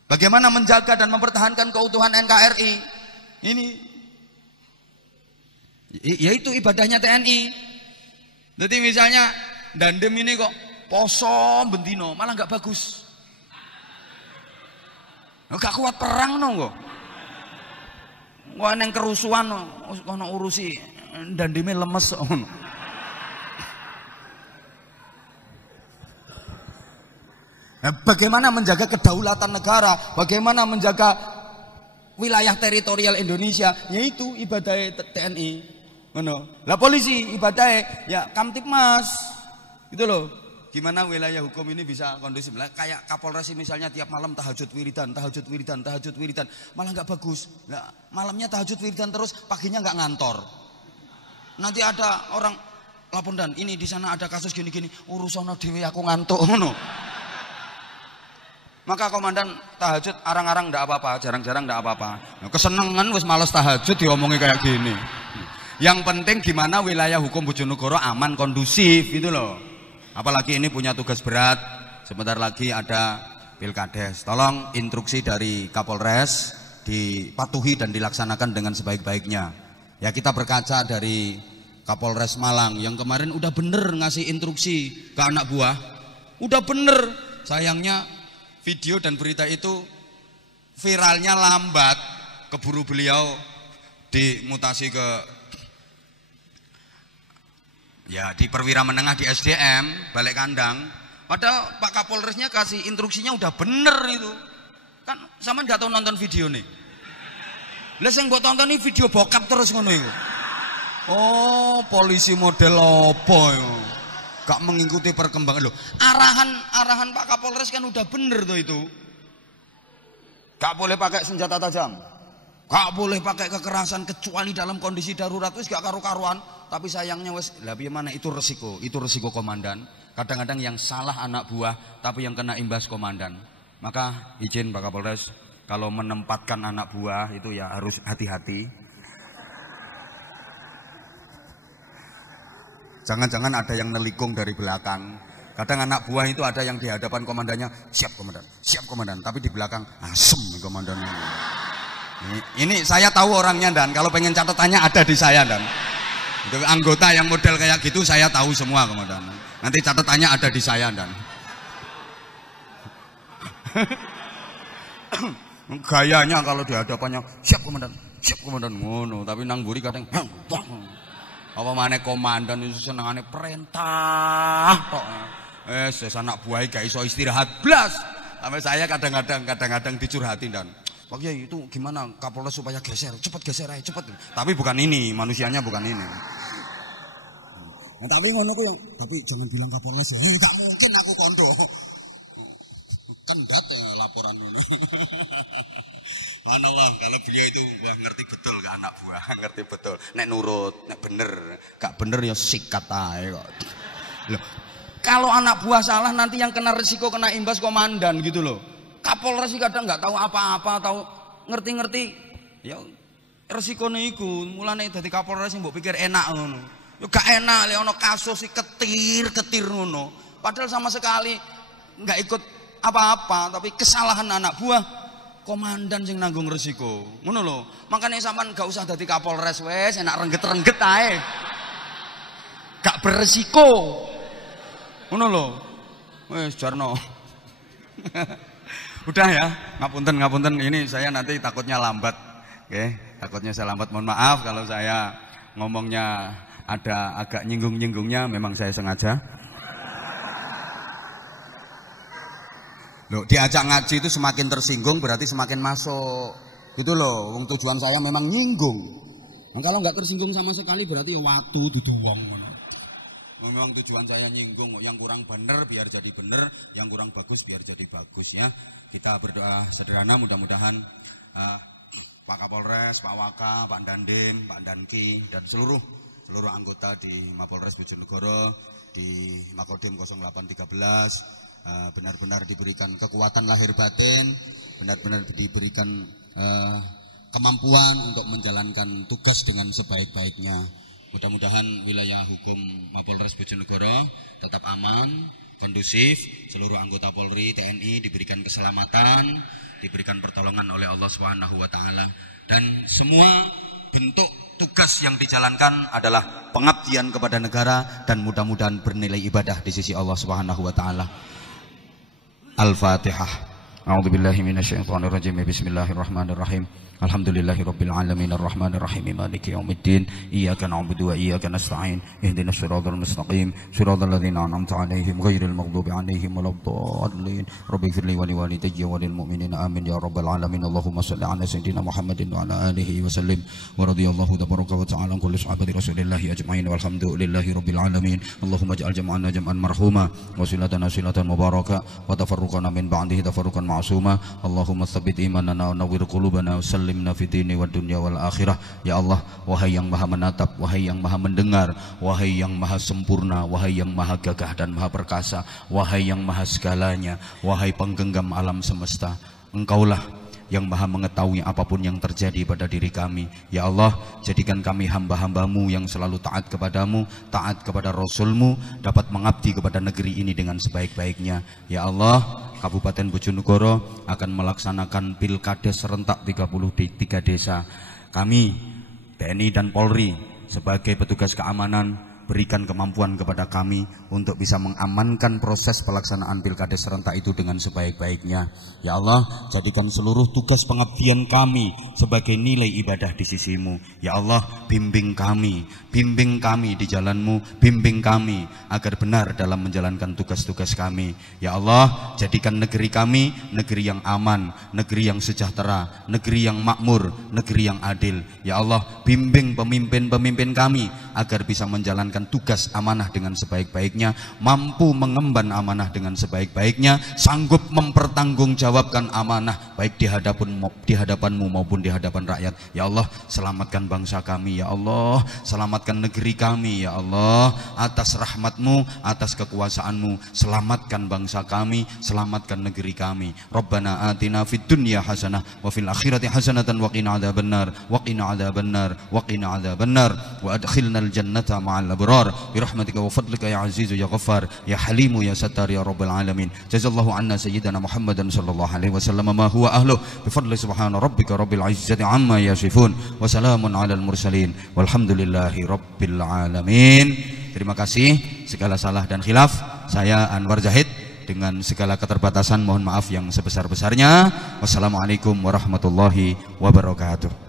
Bagaimana menjaga dan mempertahankan keutuhan NKRI? Ini yaitu ibadahnya TNI. Jadi misalnya Dandem ini kok poso bendino malah nggak bagus. Nggak kuat perang no kok. Wah neng kerusuhan ono urusi Dandeme lemes ono. Bagaimana menjaga kedaulatan negara, bagaimana menjaga wilayah teritorial Indonesia, yaitu ibadah TNI. Lah polisi ibadah ya Kamtibmas. Gitu loh. Gimana wilayah hukum ini bisa kondusif? Lah kayak Kapolres misalnya tiap malam tahajud wiridan, malah nggak bagus. Lah malamnya tahajud wiridan terus, paginya nggak ngantor. Nanti ada orang lapor dan ini di sana ada kasus gini-gini, urusan dhewe aku ngantuk ngono. Maka komandan tahajud arang-arang ndak apa-apa, jarang-jarang ndak apa-apa. Nah, kesenengan wis males tahajud diomongi kayak gini. Yang penting gimana wilayah hukum Bojonegoro aman, kondusif gitu loh. Apalagi ini punya tugas berat. Sebentar lagi ada Pilkades. Tolong instruksi dari Kapolres dipatuhi dan dilaksanakan dengan sebaik-baiknya. Ya kita berkaca dari Kapolres Malang yang kemarin udah bener ngasih instruksi ke anak buah. Udah bener. Sayangnya video dan berita itu viralnya lambat, keburu beliau dimutasi ke ya di perwira menengah di SDM balik kandang. Padahal Pak Kapolresnya kasih instruksinya udah bener itu. Kan sama nggak tahu nonton video nih. Lah sing mbok tonton ini video bokap terus ngono iku. Oh, polisi model apa yo? Gak mengikuti perkembangan loh. Arahan Pak Kapolres kan udah bener tuh itu. Gak boleh pakai senjata tajam. Gak boleh pakai kekerasan kecuali dalam kondisi darurat. Wis gak karu-karuan. Tapi sayangnya wis lah piye mana itu resiko komandan. Kadang-kadang yang salah anak buah tapi yang kena imbas komandan. Maka izin Pak Kapolres kalau menempatkan anak buah itu ya harus hati-hati. Jangan-jangan ada yang nelikung dari belakang. Kadang anak buah itu ada yang di hadapan komandannya, siap komandan. Tapi di belakang, asem komandannya. Ini saya tahu orangnya dan kalau pengen catatannya ada di saya dan. Itu anggota yang model kayak gitu saya tahu semua komandan. Nanti catatannya ada di saya dan. Gayanya kalau di hadapannya, siap komandan. Ngono, tapi nang mburi kadang, apa mana komandan itu senengane perintah tok. Anak buah gak iso istirahat blas. Sampai saya kadang-kadang dicurhatin dan Pak Kiai itu gimana Kapolres supaya geser, cepet geser aja cepet. Tapi bukan ini, manusianya bukan ini. Nah, tapi ngono ku yang tapi jangan bilang Kapolres ya. Gak mungkin aku kondo. kendat ya laporan ngono. Subhanallah, kalau beliau itu wah ngerti betul ke anak buah, ngerti betul. Nek nurut, nek bener, gak bener ya sikat ae kok. Loh, kalau anak buah salah nanti yang kena resiko kena imbas komandan gitu loh. Kapolres kadang nggak tahu apa-apa, tahu ngerti-ngerti ya resikonya iku. Mulane dadi Kapolres sing mbok pikir enak ngono. Ya gak enak lek ana kasus iki ketir ngono. Padahal sama sekali nggak ikut apa-apa, tapi kesalahan anak buah komandan sing nanggung resiko. Ngono lho. Makanya sampean gak usah dadi Kapolres wes, enak rengget-rengget ae. Gak beresiko. Ngono lho. Wes Jarno. Udah ya, ngapunten ini saya nanti takutnya lambat. Oke, takutnya saya lambat. Mohon maaf kalau saya ngomongnya ada agak nyinggung-nyinggungnya, memang saya sengaja. Loh, diajak ngaji itu semakin tersinggung berarti semakin masuk. Gitu loh, wong tujuan saya memang nyinggung. Nah, kalau nggak tersinggung sama sekali berarti ya watu dudu wong. Memang tujuan saya nyinggung, yang kurang bener biar jadi bener, yang kurang bagus biar jadi bagus ya. Kita berdoa sederhana, mudah-mudahan Pak Kapolres, Pak Waka, Pak Dandim, Pak Danki dan seluruh anggota di Mapolres Bojonegoro, di Makodim 0813 benar-benar diberikan kekuatan lahir batin, benar-benar diberikan kemampuan untuk menjalankan tugas dengan sebaik-baiknya. Mudah-mudahan wilayah hukum Mapolres Bojonegoro tetap aman, kondusif, seluruh anggota Polri, TNI diberikan keselamatan, diberikan pertolongan oleh Allah Subhanahu wa taala, dan semua bentuk tugas yang dijalankan adalah pengabdian kepada negara dan mudah-mudahan bernilai ibadah di sisi Allah Subhanahu wa taala. Al-Fatihah. A'udzubillahi minasyaitonirrajim. Bismillahirrahmanirrahim. Alhamdulillahirabbil alamin arrahmanir rahim maliki yaumiddin iyyaka na'budu wa iyyaka nasta'in ihdinas siratal mustaqim siratal ladzina an'amta 'alaihim ghairil maghdubi 'alaihim waladdallin rabbighfirli wa liwalidayya wa lil mu'minina amin ya rabbal alamin. Allahumma shalli 'ala sayyidina Muhammadin wa 'ala alihi wa sallim wa radhiyallahu tabaraka wa ta'ala an kulli sahabati rasulillahi ajma'in walhamdulillahi rabbil alamin. Allahumma ij'al jam'ana jam'an marhuma wa silatana silatan mubarakah wa tafarruqana min ba'dihi tafarruqan ma'suma. Allahumma tsabbit imanana wa nawwir qulubana limna fi dini wa dunya wal akhirah. Ya Allah, wahai yang maha menatap, wahai yang maha mendengar, wahai yang maha sempurna, wahai yang maha gagah dan maha perkasa, wahai yang maha segalanya, wahai penggenggam alam semesta, Engkaulah yang maha mengetahui apapun yang terjadi pada diri kami. Ya Allah, jadikan kami hamba-hambamu yang selalu taat kepadamu, taat kepada Rasulmu, dapat mengabdi kepada negeri ini dengan sebaik-baiknya. Ya Allah, Kabupaten Bojonegoro akan melaksanakan pilkades serentak 33 desa. Kami, TNI dan Polri, sebagai petugas keamanan, berikan kemampuan kepada kami untuk bisa mengamankan proses pelaksanaan pilkades serentak itu dengan sebaik-baiknya. Ya Allah, jadikan seluruh tugas pengabdian kami sebagai nilai ibadah di sisimu. Ya Allah, bimbing kami di jalanmu, bimbing kami agar benar dalam menjalankan tugas-tugas kami. Ya Allah, jadikan negeri kami negeri yang aman, negeri yang sejahtera, negeri yang makmur, negeri yang adil. Ya Allah, bimbing pemimpin-pemimpin kami agar bisa menjalankan tugas amanah dengan sebaik-baiknya, mampu mengemban amanah dengan sebaik-baiknya, sanggup mempertanggungjawabkan amanah baik di hadapanmu maupun di hadapan rakyat. Ya Allah, selamatkan bangsa kami. Ya Allah, selamatkan negeri kami. Ya Allah, atas rahmatmu, atas kekuasaanmu, selamatkan bangsa kami, selamatkan negeri kami. Rabbana atina fid dunya hasanah wa fil akhirati hasanatan wa qina adzabannar wa qina adzabannar wa qina adzabannar wa adkhilnal jannata ma'al abrar birahmatika wa fadlika ya azizu ya ghaffar ya halimu ya sattar ya rabbal alamin. Jazallahu anna sayyidana Muhammadan sallallahu alaihi wasallam ma huwa ahluh bi fadli subhana rabbika rabbil izzati amma yasifun wa salamun alal mursalin walhamdulillahi rabbil alamin. Terima kasih. Segala salah dan khilaf saya Anwar Zahid dengan segala keterbatasan mohon maaf yang sebesar-besarnya. Wassalamualaikum warahmatullahi wabarakatuh.